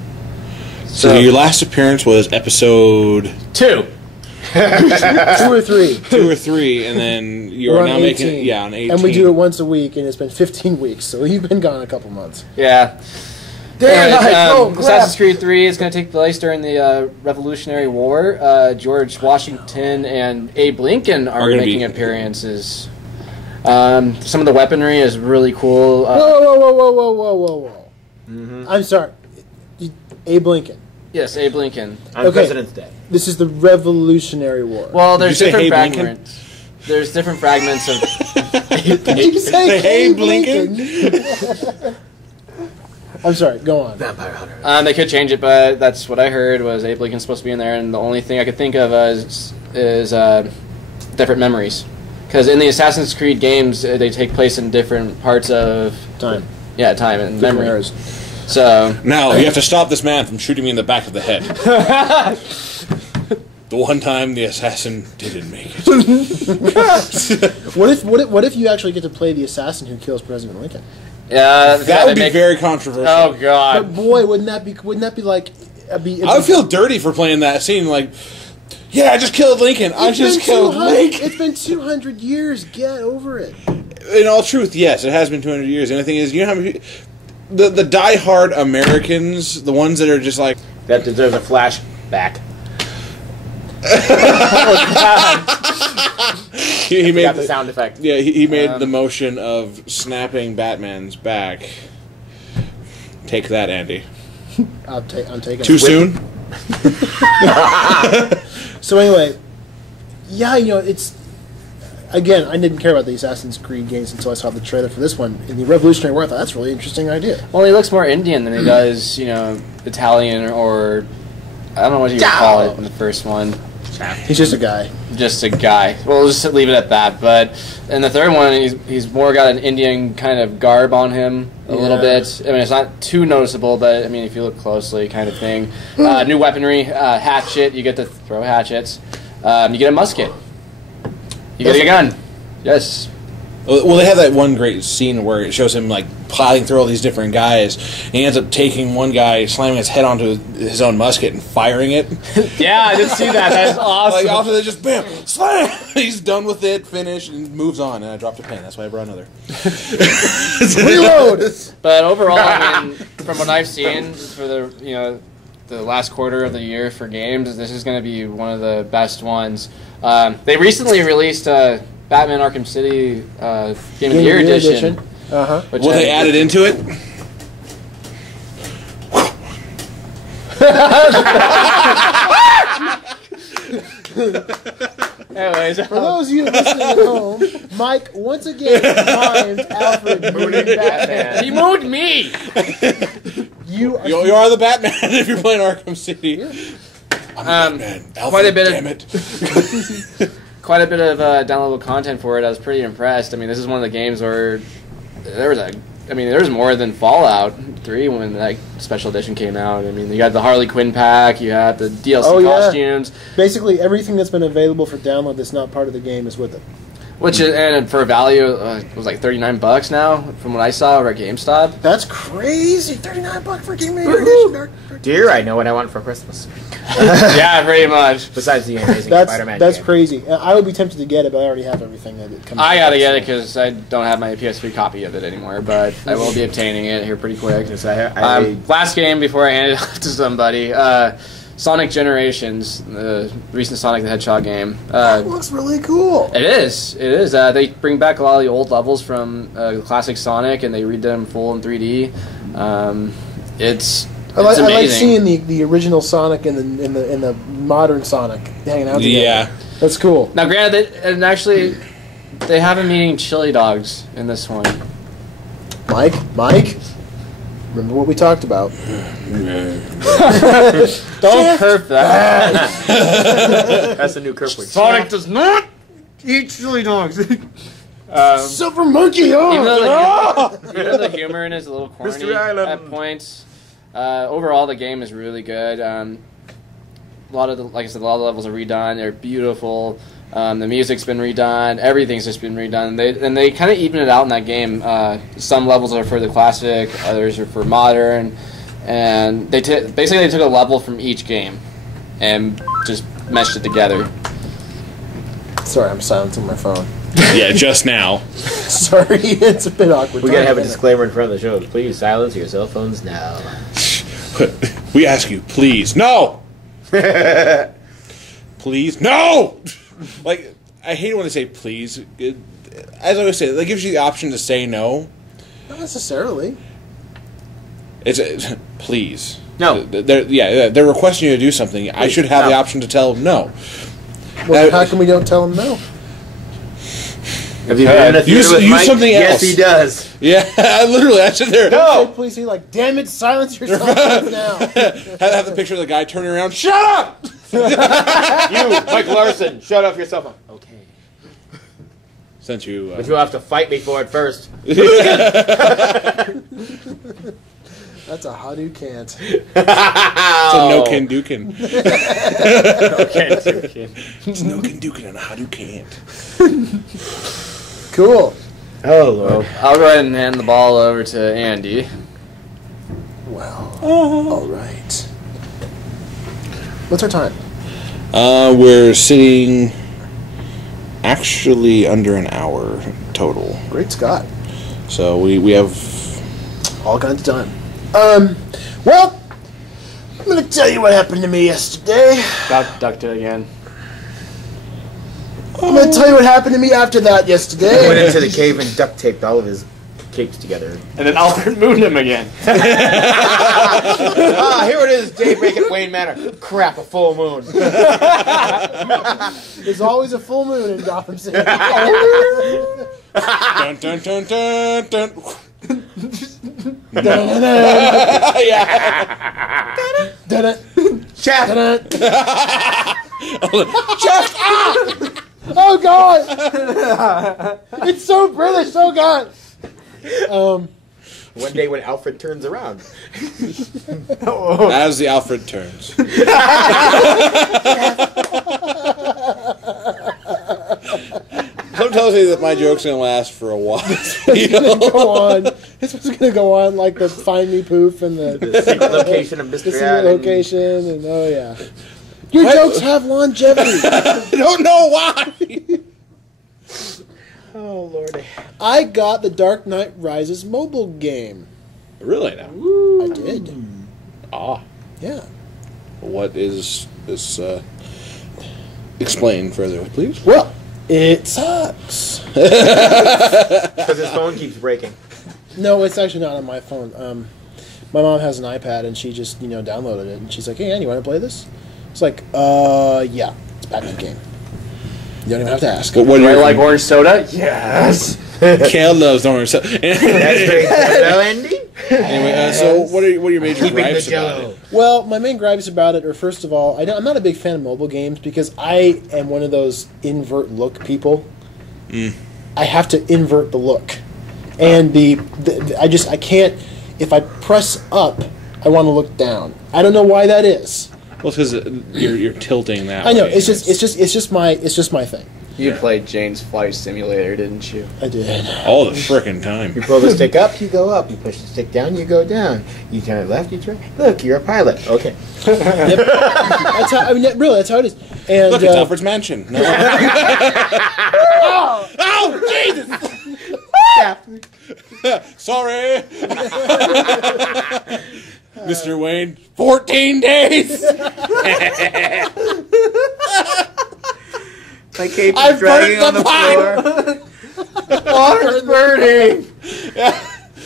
So your last appearance was episode 2. 2 or 3. 2 or 3, and then you're now 18. making it, on 18. And we do it once a week, and it's been 15 weeks, so you've been gone a couple months. Yeah. Damn, Assassin's Creed 3 is going to take place during the Revolutionary War. George Washington and Abe Lincoln are making appearances. Some of the weaponry is really cool. Whoa. Mm-hmm. I'm sorry. Abe Lincoln. Yes, Abe Lincoln. On President's Day. This is the Revolutionary War. Well, there's Did you say different Abe fragments. There's different fragments of. Did you say Abe Abe Lincoln? I'm sorry, go on. Vampire Hunter. They could change it, but that's what I heard was Abe Lincoln's supposed to be in there, and the only thing I could think of is different memories. Because in the Assassin's Creed games, they take place in different parts of Time. Yeah, time and Different memory. eras. So Now, you have to stop this man from shooting me in the back of the head. The one time the assassin didn't make it. What if you actually get to play the assassin who kills President Lincoln? That would be very controversial. Oh God! But boy, wouldn't that be like? I would feel dirty for playing that scene. Like, yeah, I just killed Lincoln. I just killed Lincoln. It's been 200 years. Get over it. In all truth, yes, it has been 200 years. And the thing is, you know how many the diehard Americans, the ones that are just like that deserves a flashback. he made got the sound effect. Yeah, he made the motion of snapping Batman's back. Take that, Andy. I'm taking Too soon? So anyway, yeah, it's again, I didn't care about the Assassin's Creed games until I saw the trailer for this one. In the Revolutionary War, I thought that's a really interesting idea. Well, he looks more Indian than he does, Italian or I don't know what you would call it in the first one. He's just a guy. Just a guy. Well, we'll just leave it at that. But in the third one, he's more got an Indian kind of garb on him a little bit. I mean, it's not too noticeable, but I mean, if you look closely, kind of thing. New weaponry, hatchet. You get to throw hatchets. You get a musket. You get a gun. Yes. Well, they have that one great scene where it shows him like piling through all these different guys, and he ends up taking one guy, slamming his head onto his own musket, and firing it. Yeah, I did see that. That's awesome. Like after they just bam, slam, he's done with it, finished, and moves on. And I dropped a pen. That's why I brought another. Reload. But overall, I mean, from what I've seen for the last quarter of the year for games, this is going to be one of the best ones. They recently released Batman Arkham City Game of the Year edition. Uh-huh. What they added into it? Anyways, for those of you listening at home, Mike once again mimed Alfred mooning Batman. He mooned me! You are the Batman if you're playing Arkham City. Yeah. I'm Batman. Alfred, quite a bit damn it. Quite a bit of downloadable content for it. I was pretty impressed. I mean, this is one of the games where there's more than Fallout 3 when that special edition came out. I mean, you got the Harley Quinn pack, you had the DLC costumes. Basically, everything that's been available for download that's not part of the game is with it. And for a value, it was like $39 now, from what I saw over at GameStop. That's crazy! $39 for a Game of the Year edition. Dear, I know what I want for Christmas. Yeah, pretty much. Besides the Amazing Spider-Man That's game. crazy. I would be tempted to get it, but I already have everything that it comes I gotta get it because I don't have my PS3 copy of it anymore, but I will be obtaining it here pretty quick. Last game before I hand it off to somebody. Sonic Generations, the recent Sonic the Hedgehog game. That looks really cool. It is. It is. They bring back a lot of the old levels from classic Sonic, and they read them full in 3D. It's I like amazing. seeing the original Sonic and the modern Sonic hanging out together. Yeah, that's cool. Now, granted, they have him eating chili dogs in this one. Mike, remember what we talked about. Don't curve that. That's a new curve word. Sonic does not eat chili dogs. Silver monkey, even though the humor in it is a little corny Mystery Island. at points, overall the game is really good. Like I said, a lot of the levels are redone. They're beautiful. The music's been redone. Everything's just been redone. They kind of even it out in that game. Some levels are for the classic, others are for modern, and basically they took a level from each game and just meshed it together. Sorry, I'm silencing my phone. Yeah, just now. Sorry, it's a bit awkward. We gotta have a disclaimer in front of the show. Please silence your cell phones now. We ask you, please, no. Please, no. Like, I hate it when they say please. As I always say, that gives you the option to say no. Not necessarily. It's please. No. They're requesting you to do something. Please, I should have the option to tell them no. Well, how come we don't tell them no? Have you been in a theater with Mike? Something else. Yes, he does. Yeah, I sit there. No! Say, please, he's like, damn it, silence yourself now. Have the picture of the guy turning around, shut up! You, Mike Larson, shut off your cell phone. Okay. Since you... But you'll have to fight me for it first. That's a how-do can't. It's a no-can-do-can. No-can-do-can. It's no-can-do-can and a how-do can't. Cool. Oh, Lord. I'll go ahead and hand the ball over to Andy. Well, all right. What's our time? We're sitting actually under an hour total. Great Scott. So we have all kinds of time. Well, I'm going to tell you what happened to me yesterday. Got ducked it again. I'm going to tell you what happened to me after that yesterday. He went into the cave and duct taped all of his capes together. And then Alfred mooned him again. Here it is, daybreak at Wayne Manor. Crap, a full moon. There's always a full moon in Gotham City. dun dun dun dun dun. Yeah. Chef! Chef! Ah! Oh God! It's so British. Oh God! One day when Alfred turns around. As the Alfred turns. Something tells me that my joke's gonna last for a while. It's gonna go on. This was gonna go on like the Find Me Poof and the secret location of the Mr. secret Allen. location, and oh yeah, your jokes have longevity. I don't know why. Oh, Lordy. I got the Dark Knight Rises mobile game. Really now? I did. Ah. Yeah. What is this? Explain further, please. Well, it sucks. Because his phone keeps breaking. No, it's actually not on my phone. My mom has an iPad, and she just downloaded it, and she's like, "Hey, Ann, you want to play this?" It's like, yeah, it's a Batman game. You don't even have to ask. But what do Do I you like orange soda? Yes. Kale loves orange soda. That's great. Hello, Andy? Anyway, so what are your major Keeping the gripes about jello. it? Well, my main gripes about it are, first of all, I'm not a big fan of mobile games because I am one of those invert look people. I have to invert the look, and I can't. If I press up, I want to look down. I don't know why that is. Well, it's because you're tilting that. I know way. it's just my thing. You played Jane's Flight Simulator, didn't you? I did. all the frickin' time. You pull the stick up, you go up. You push the stick down, you go down. You turn it left, you turn. Look, you're a pilot. Okay. Yep. That's how. I mean, really, that's how it is. And Look, it's Alfred's mansion. No. Oh, Jesus! Sorry, Mr. Wayne. 14 days. My cape is I've dragging burnt on the the floor. Water's burning.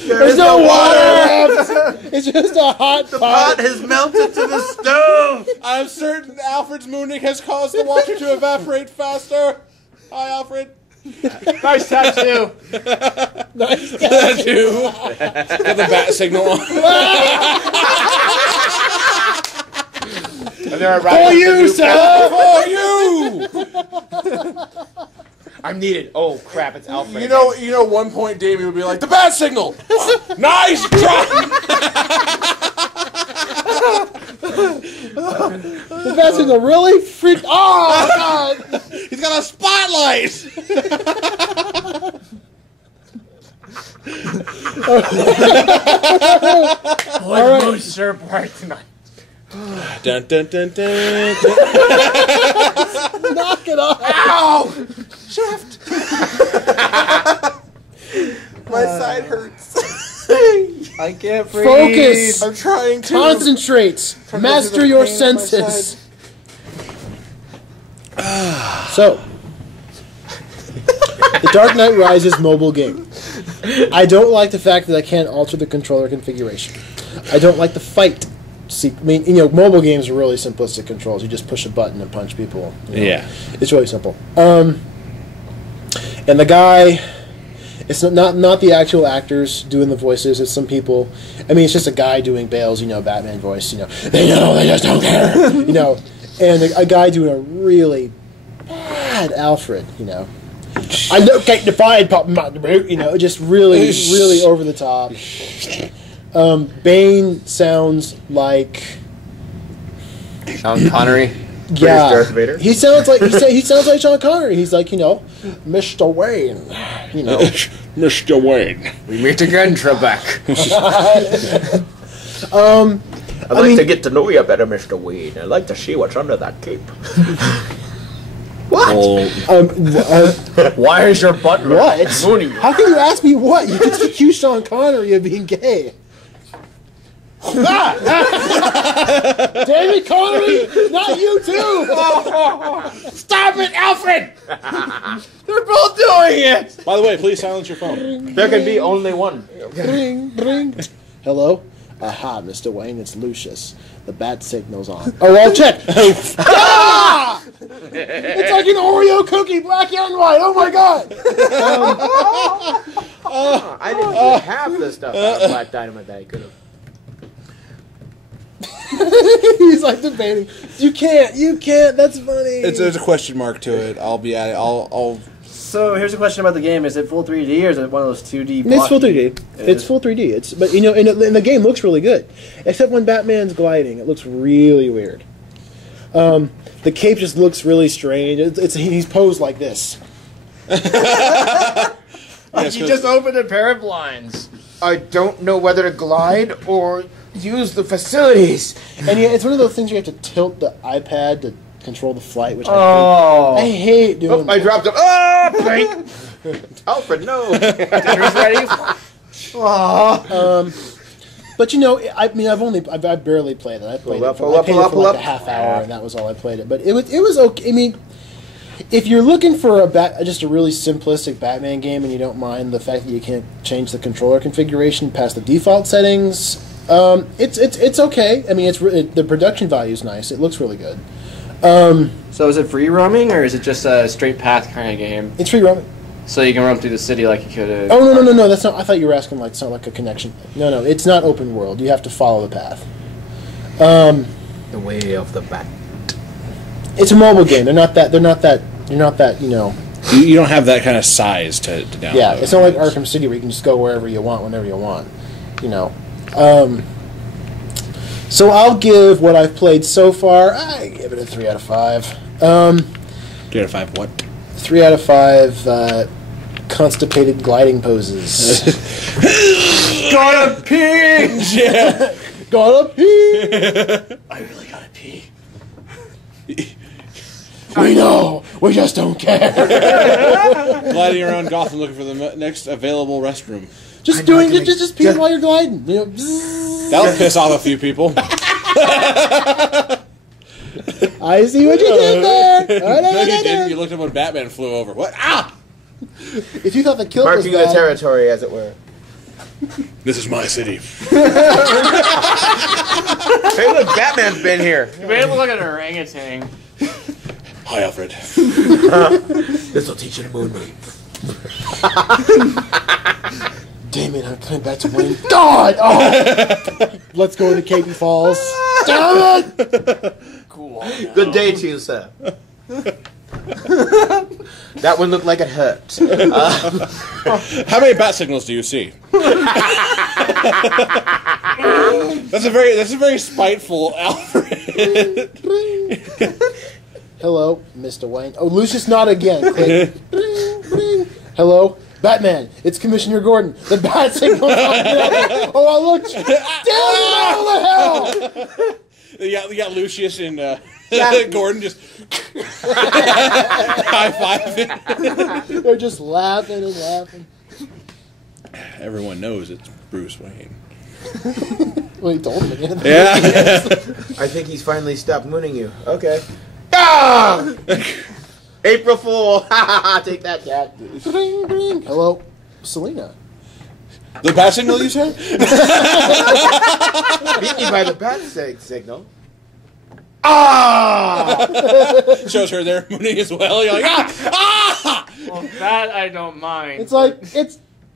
there's no water left. It's just a hot The pot. pot has melted to the stove. I'm certain Alfred's mooning has caused the water to evaporate faster. Hi, Alfred. Nice tattoo. Nice. Tattoo. Got the bat signal on. And they're For you, sir. For you. I'm needed. Oh crap! It's Alfred. You know, 1 point Davey would be like, the bat signal. Nice try. The best thing to really freak. Oh God! He's got a spotlight. All right. Sir, bright tonight. Dun dun dun dun. Knock it off. Ow! Shaft. My side hurts. I can't breathe. Focus. I'm trying to. Concentrate. Master the your pain in my senses. So, the Dark Knight Rises mobile game. I don't like the fact that I can't alter the controller configuration. I don't like the fight. I mean, mobile games are really simplistic controls. You just push a button and punch people. Yeah. It's really simple. And the guy, it's not the actual actors doing the voices. It's some people. I mean, it's just a guy doing Bale's, Batman voice. They just don't care. And a guy doing a really bad Alfred. I locate the fire pop out the boot. Just really, really over the top. Bane sounds like Sean Connery. Yeah, Darth Vader. he sounds like he sounds like Sean Connery. He's like, Mr. Wayne, Mr. Wayne. We meet again, Trebek. I'd like to get to know you better, Mr. Wayne. I'd like to see what's under that cape. What? Why is your butler mooning you? How can you ask me what? You just accuse Sean Connery of being gay. David Connery, not you too. Stop it, Alfred! They're both doing it! By the way, please silence your phone. There can be only one. Ring, ring. Hello? Aha, Mr. Wayne, it's Lucius. The bat signal's on. Oh, I'll check. Ah! It's like an Oreo cookie, black and white. Oh my god! I didn't get half the stuff out of Black Dynamite that I could have. He's like debating. You can't. That's funny. There's a question mark to it. I'll be at it. I'll. So here's a question about the game: is it full 3D or is it one of those 2D? It's full 3D. It's full 3D. But and the game looks really good, except when Batman's gliding, it looks really weird. The cape just looks really strange. He's posed like this. Yes, you just opened a pair of blinds. I don't know whether to glide or use the facilities. And yeah, it's one of those things you have to tilt the iPad to control the flight, which Oh. I hate doing. I dropped it. Oh, bang! Alfred, no. Dinner's ready. But I've barely played it. I played it for like a half hour, and that was all I played it. But it was okay. I mean, if you're looking for just a really simplistic Batman game, and you don't mind the fact that you can't change the controller configuration past the default settings, it's okay. I mean, the production value is nice. It looks really good. So is it free roaming or is it just a straight path kind of game? It's free roaming. So you can roam through the city like you could. Oh no! That's not. I thought you were asking it's not like a connection. No, it's not open world. You have to follow the path. The way of the bat. It's a mobile game. They're not that. You You don't have that kind of size to download. Yeah, it's not like Arkham City where you can just go wherever you want, whenever you want. So I'll give what I've played so far. I give it a 3 out of 5. 3 out of 5 what? 3 out of 5 constipated gliding poses. Gotta pee! Yeah. Gotta pee! I really gotta pee. We know! We just don't care! Gliding around Gotham looking for the next available restroom. Just peeing while you're gliding. That'll piss off a few people. I see what you did there! No, you didn't. You looked up when Batman flew over. What? Ah! If you thought the kill was Marking the bad... territory, as it were. This is my city. Hey, look, Batman's been here. You made it look like an orangutan. Hi, Alfred. This will teach you to moon me. Damn it, I'm coming back to Wayne. God! Oh! Let's go to Katy Falls. Damn it! Cool. Good day to you, sir. That one looked like it hurt. How many bat signals do you see? That's a very spiteful Alfred. Hello, Mr. Wayne. Oh, Lucius, not again. Click. Ring, ring. Hello, Batman. It's Commissioner Gordon. The bat signal. Oh, look. Damn it, hell! You got Lucius and Gordon just high-fiving. They're just laughing and laughing. Everyone knows it's Bruce Wayne. Well, he told me. Yeah. I think he's finally stopped mooning you. Okay. Ah! April Fool! Take that, cat. Ring, ring. Hello, Selena. The bat signal you said? Beat me by the bat signal. Ah! Shows her there mooning as well. You're like, ah! Well, that I don't mind. It's like,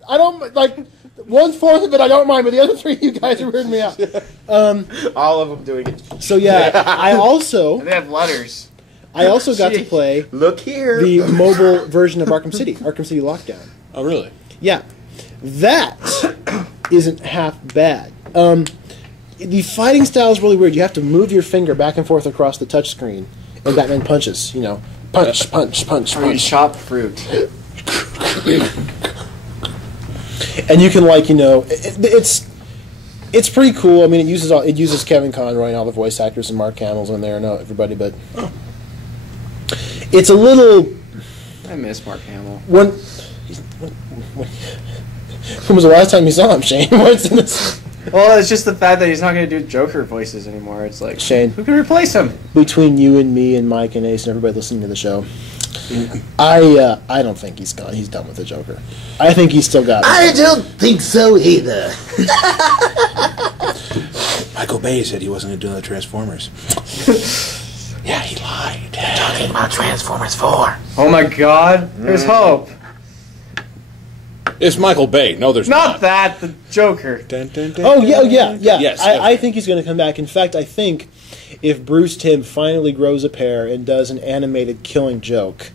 I don't, like, 1/4 of it I don't mind, but the other 3 you guys are weirding me out. All of them doing it. So yeah, I also They have letters. got to play Look here. the mobile version of Arkham City Lockdown. Oh, really? Yeah, that isn't half bad. The fighting style is really weird. You have to move your finger back and forth across the touchscreen and Batman punches. Punch, punch, punch, Or you punch. chop fruit. And you can it's pretty cool. I mean, it uses Kevin Conroy and all the voice actors and Mark Hamill's in there and everybody, but it's a little. I miss Mark Hamill. When was the last time you saw him, Shane? What's in this? Well, it's just the fact that he's not going to do Joker voices anymore. It's like, Shane, who can replace him? Between you and me and Mike and Ace and everybody listening to the show, I don't think he's gone. He's done with the Joker. I think he's still got it. I don't think so either. Michael Bay said he wasn't going to do the Transformers. Yeah, he lied. Talking about Transformers 4. Oh my God, there's hope. It's Michael Bay. No, there's Not that, the Joker. Oh yeah. Yes, I think he's going to come back. In fact, I think if Bruce Timm finally grows a pair and does an animated Killing Joke,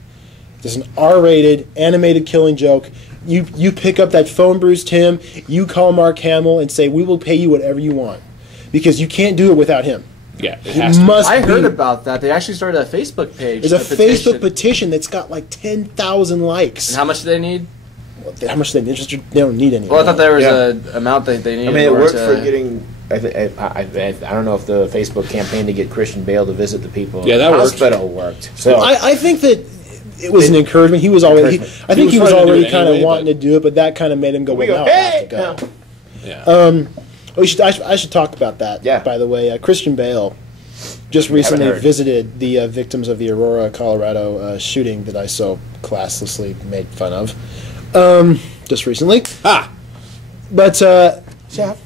there's an R-rated animated Killing Joke. You pick up that phone, Bruce Timm. You call Mark Hamill and say, "We will pay you whatever you want," because you can't do it without him. Yeah, it He has to. must. I heard be- about that. They actually started a Facebook page. There's a Facebook petition that's got like 10,000 likes. And how much do they need? How much they interested? They don't need any. Well, I thought there was Yeah. an amount that they needed. I mean, it in order worked to- for getting. I don't know if the Facebook campaign to get Christian Bale to visit the people. Yeah, that worked. hospital worked. So I think that it was an encouragement. He was already. I think he was trying to do already it kind of anyway, wanting but- to do it, but that kind of made him go. We Well, go, now I have to "Hey!" go. Yeah. I should talk about that. Yeah. By the way, Christian Bale just recently victed the victims of the Aurora, Colorado shooting that I so classlessly made fun of. Just recently. Ah! But Shaft.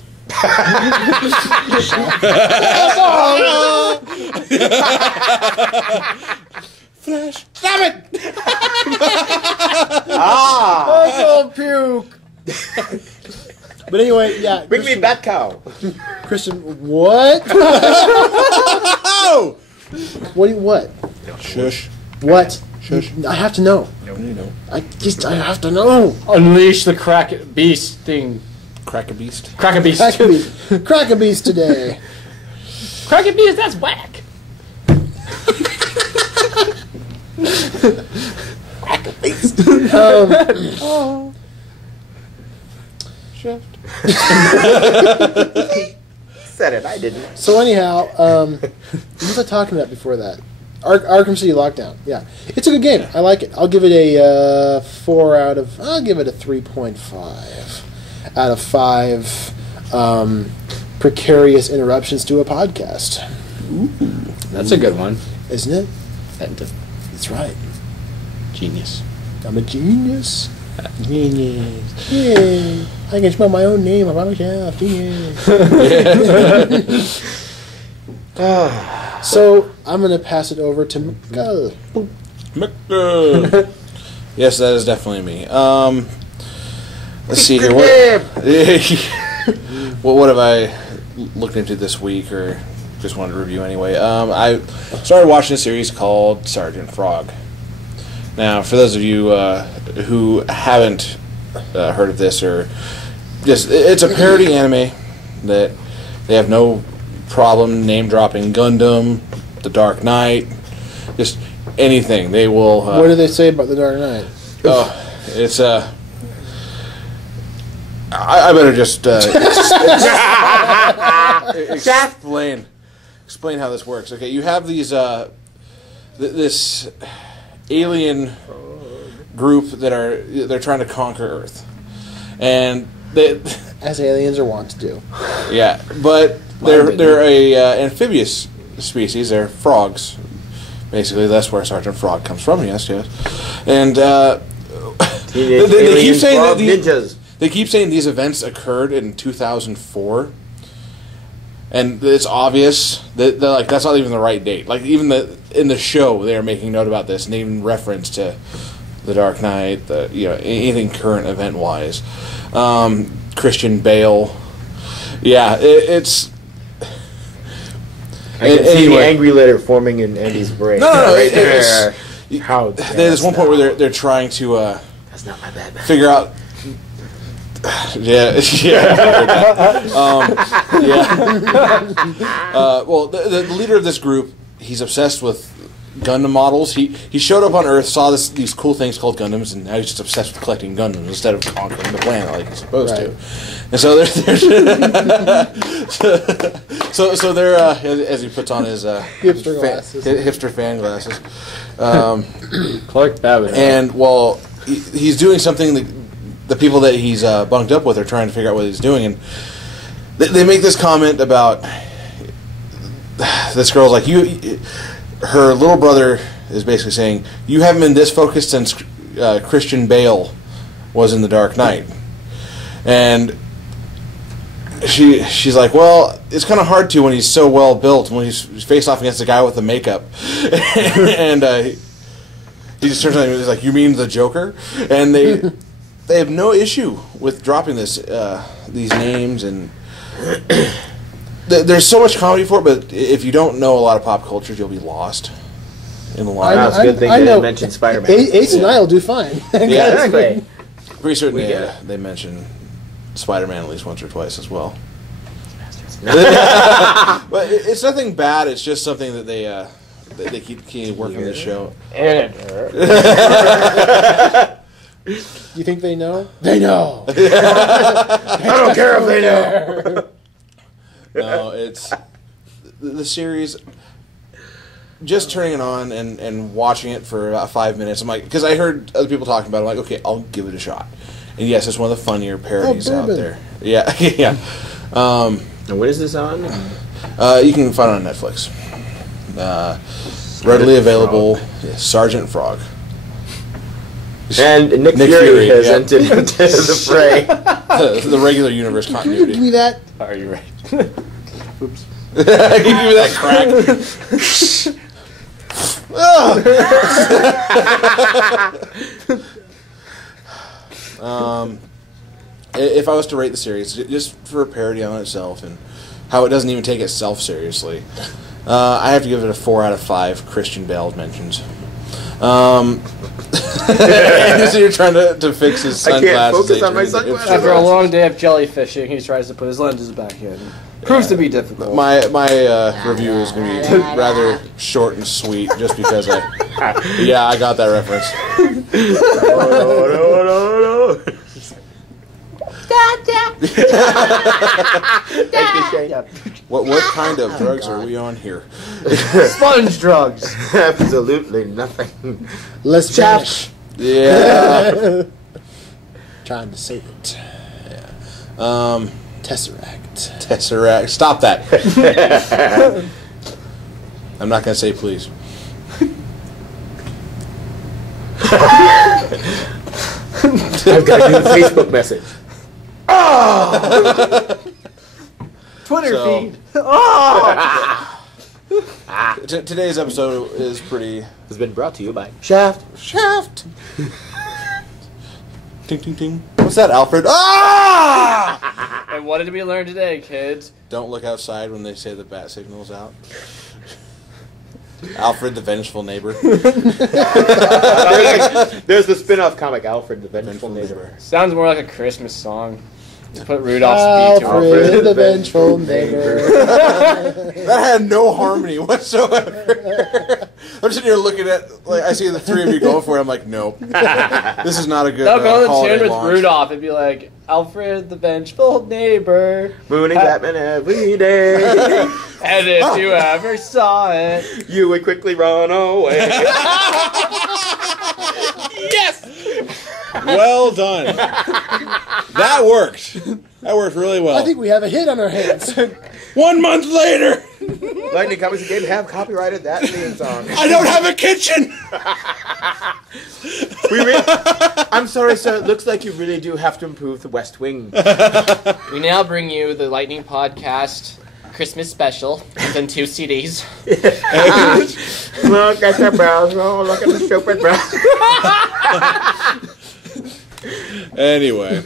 Flash. Damn it! Ah! puke. But anyway, yeah. Bring me Bat Cow. Christian. What? Oh! What? Shush. What? Shush. I have to know. No, you know. I have to know. Unleash the crack beast thing. Crack a beast. Crack a beast. Crack a beast today. Crack a beast. That's whack. Crack a beast. Shaft. Said it. I didn't. So anyhow, what was I talking about before that? Arkham City Lockdown. Yeah, it's a good game. I like it. I'll give it a 4 out of. I'll give it a 3.5 out of 5. Precarious interruptions to a podcast. That's a good one. Isn't it? That's right. Genius. I'm a genius. Genius. Yeah. I can spell my own name by myself. Genius. So I'm going to pass it over to Miguel. Yes, that is definitely me. Let's see here. What have I looked into this week, or just wanted to review anyway? I started watching a series called Sergeant Frog. Now, for those of you who haven't heard of this, or just it's a parody anime that they have no problem name dropping Gundam, The Dark Knight, just anything. They will. What do they say about The Dark Knight? Oh, it's I better just explain how this works. Okay, you have these this alien group that they're trying to conquer Earth, and they, As aliens are wont to do. yeah, but they're a amphibious species. They're frogs. Basically, that's where Sergeant Frog comes from. Yes, and they keep saying that ninjas. they keep saying these events occurred in 2004, and it's obvious that that's not even the right date. Like even in the show, they are making note about this, and they even reference to The Dark Knight, anything current event wise. Christian Bale, yeah, it's. I can see the angry letter forming in Andy's brain. No, right there. How? There's one point where they're trying to That's not my bad. figure out. Yeah. Well, the leader of this group, he's obsessed with Gundam models. He showed up on Earth, saw these cool things called Gundams, and now he's just obsessed with collecting Gundams instead of conquering the planet like he's supposed to. And so so they're as he puts on his hipster fan glasses, Clark Babbitt. and while he's doing something that the people that he's bunked up with are trying to figure out what he's doing, and they make this comment about this girl's like, her little brother is basically saying, you haven't been this focused since Christian Bale was in The Dark Knight. And she's like, well, it's kind of hard to when he's so well built, when he's faced off against a guy with the makeup. And he just turns around and he's like, you mean the Joker? And they have no issue with dropping these names, and there's so much comedy for it, but if you don't know a lot of pop culture, you'll be lost in the line. It's a good thing they didn't mention Spider-Man. Ace and I will do fine. Yeah, That's great. Pretty certain they mention Spider-Man at least once or twice as well. But it's nothing bad. It's just something that they keep working the show. You think they know? They know. I don't care if they know. No, it's the series. Just turning it on and watching it for about 5 minutes, I'm like, because I heard other people talking about it, I'm like, okay, I'll give it a shot. And yes, it's one of the funnier parodies out there. Yeah, yeah. And what is this on? You can find it on Netflix. Readily available. Yeah, Sergeant Frog. And Nick Fury has entered into the fray. The regular universe Can you continuity. give me that? Are you right? Oops. Give me that crack. If I was to rate the series, just for a parody on itself and how it doesn't even take itself seriously, I have to give it a 4 out of 5 Christian Bale mentions. So you're trying to fix his sunglasses. I can't focus on my sunglasses. After a long day of jellyfishing, he tries to put his lenses back in. Proves to be difficult. My review is going to be rather short and sweet, just because I got that reference. No. Thank you, Shane. What kind of drugs are we on here? Sponge drugs. Absolutely nothing. Let's vanish. Yeah. Trying to save it. Yeah. Tesseract. Stop that. I'm not going to say please. I've got a new Facebook message. Oh! Twitter feed. Oh! Today's episode is pretty... Has been brought to you by Shaft. Ting, ting, ting. What's that, Alfred? Ah! And what did we learn today, kids? Don't look outside when they say the bat signal's out. Alfred the Vengeful Neighbor. There's the spin-off comic, Alfred the Vengeful Neighbor. Sounds more like a Christmas song. Just put Rudolph's beat to it. Alfred the Vengeful Neighbor. That had no harmony whatsoever. I'm sitting here looking at, like, I see the three of you going for it. I'm like, nope. This is not a good They'll go to the holiday tune with launch. Rudolph. It'd be like, Alfred the Vengeful Neighbor. Mooning Batman every day. And if you ever saw it, You would quickly run away. yes! Well done. That worked. That worked really well. I think we have a hit on our hands. 1 month later, Lightning Comics again have copyrighted that theme song. I don't have a kitchen. I'm sorry, sir. It looks like you really do have to improve the West Wing. We now bring you the Lightning Podcast Christmas special. It's in 2 CDs. Look at the brows. Oh, look at the stupid brows. Anyway.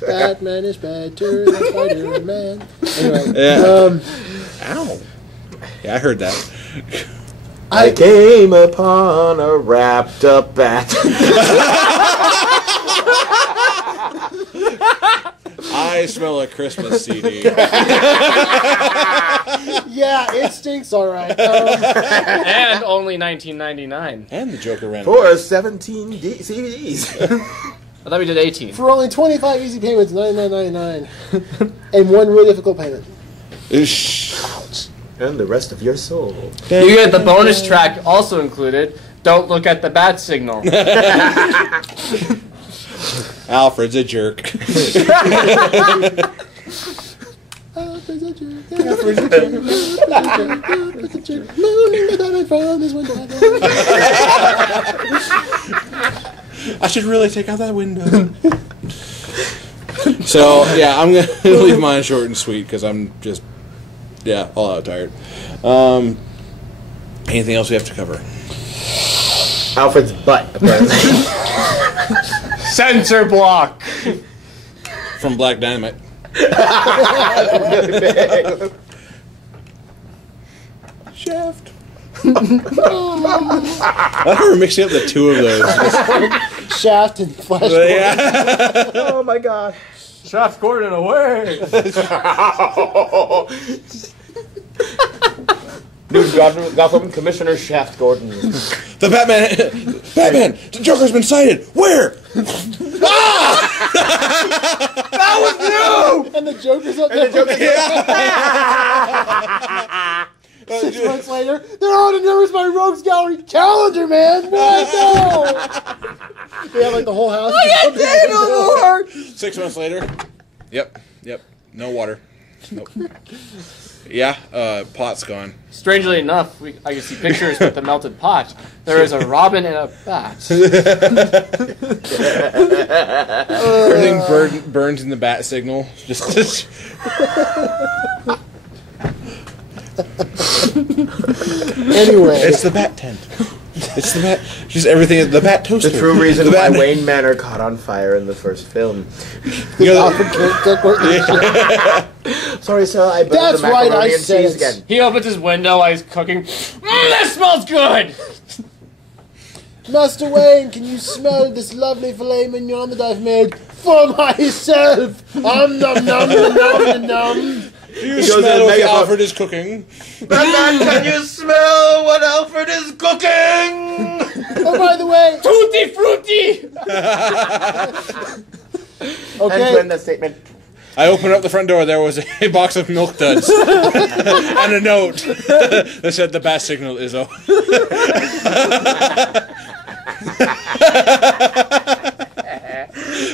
Batman is better than Spider-Man. Anyway, Yeah. Ow. Yeah, I heard that. I came upon a wrapped up bat. I smell a Christmas CD. Yeah, it stinks, all right. And only $19.99. And the Joker ran. For 17 CDs. I thought we did 18. For only 25 easy payments, $99.99. And one really difficult payment. Ouch. And the rest of your soul. You get the bonus track also included. Don't look at the bat signal. Alfred's a jerk. Alfred's a jerk. Alfred's a jerk. Alfred's a jerk. Mooning the diamond from his window. I should really take out that window. So, yeah, I'm going to leave mine short and sweet because I'm just, all out tired. Anything else we have to cover? Alfred's butt, apparently. Sensor block. From Black Dynamite. Really big. Shaft. I thought we were mixing up the two of those. Shaft and Flash. Yeah. Oh my god. Shaft Gordon away. New Gotham Commissioner Shaft Gordon. The Batman! The Joker's been sighted! Where? That was you! And the Joker's up there. 6 months later, they're on the numbers by Rogues Gallery calendar, man. What? No. They have like the whole house. 6 months later. Yep. No water. Nope. Yeah, pot's gone. Strangely enough, I can see pictures with the melted pot. There is a robin and a bat. Everything burns in the bat signal. Just Anyway, it's the bat tent. It's the bat. Just everything. The bat toaster. The true reason the why bat Wayne Manor caught on fire in the first film. Sorry, sir, I burned That's the right, macaroni I and said cheese it. again. He opens his window while he's cooking. That smells good! Master Wayne, can you smell this lovely filet mignon that I've made for myself? Nom nom nom nom nom nom. You smell what Alfred is cooking. Batman, can you smell what Alfred is cooking? Oh, by the way, Tutti frutti! And okay. when that statement. I opened up the front door. There was a box of Milk Duds and a note that said the bat signal is over.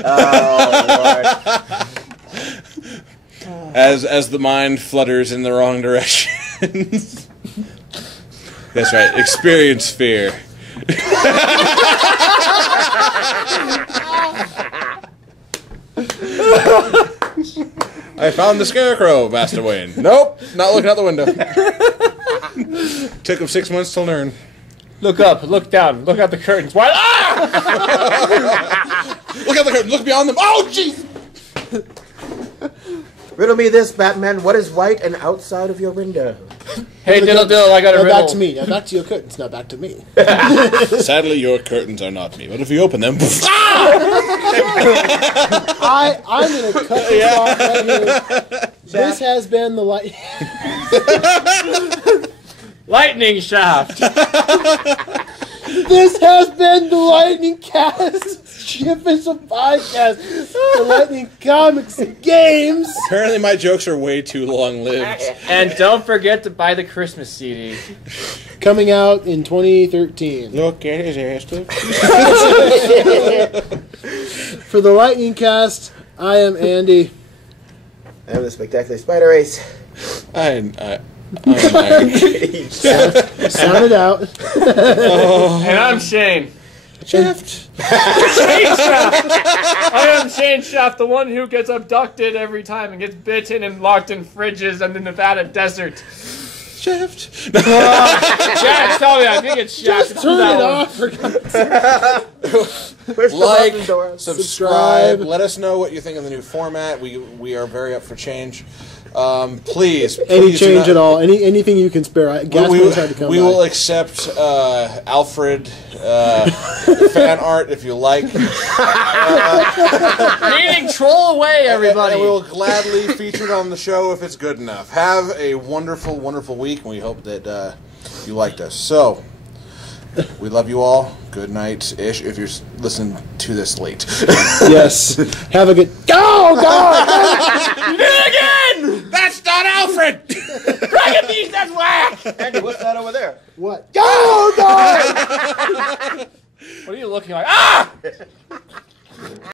Oh, Lord. As the mind flutters in the wrong directions. That's right. Experience fear. I found the scarecrow, Master Wayne. Nope, not looking out the window. Took him 6 months to learn. Look up, look down, look out the curtains. Why? Ah! Look out the curtain, look beyond them. Oh, jeez! Riddle me this, Batman. What is white and outside of your window? Hey, Diddle Diddle, I got a Now riddle. back to me. Now back to your curtains. Now back to me. Sadly, your curtains are not me. But if you open them, I'm gonna cut this off right here. This has been the light. Lightning shaft. This has been the Lightning Cast, the official podcast, the Lightning Comics and Games. apparently my jokes are way too long-lived. And don't forget to buy the Christmas CD. Coming out in 2013. Look at his ass. For the Lightning Cast, I am Andy. I'm the Spectacular Spider Race. I'm Mike. Sound it out. And I'm Shane. Shaft. Shane Shaft! I am Shane Shaft, the one who gets abducted every time and gets bitten and locked in fridges in the Nevada desert. Shaft. Yeah, tell me, I think it's Shaft. Just turn it off, for God's sake. like, subscribe. Let us know what you think of the new format. We are very up for change. Please, any change at all, anything you can spare. We will accept Alfred fan art if you like. Meaning troll away, everybody. And we will gladly feature it on the show if it's good enough. Have a wonderful, wonderful week, and we hope that you liked us. So, we love you all. Good night-ish if you're listening to this late. Yes. Have a good... Go! You did it again! That's not Alfred! Dragon Beast, that's whack! Andy, what's that over there? What? Go! What are you looking like? Ah!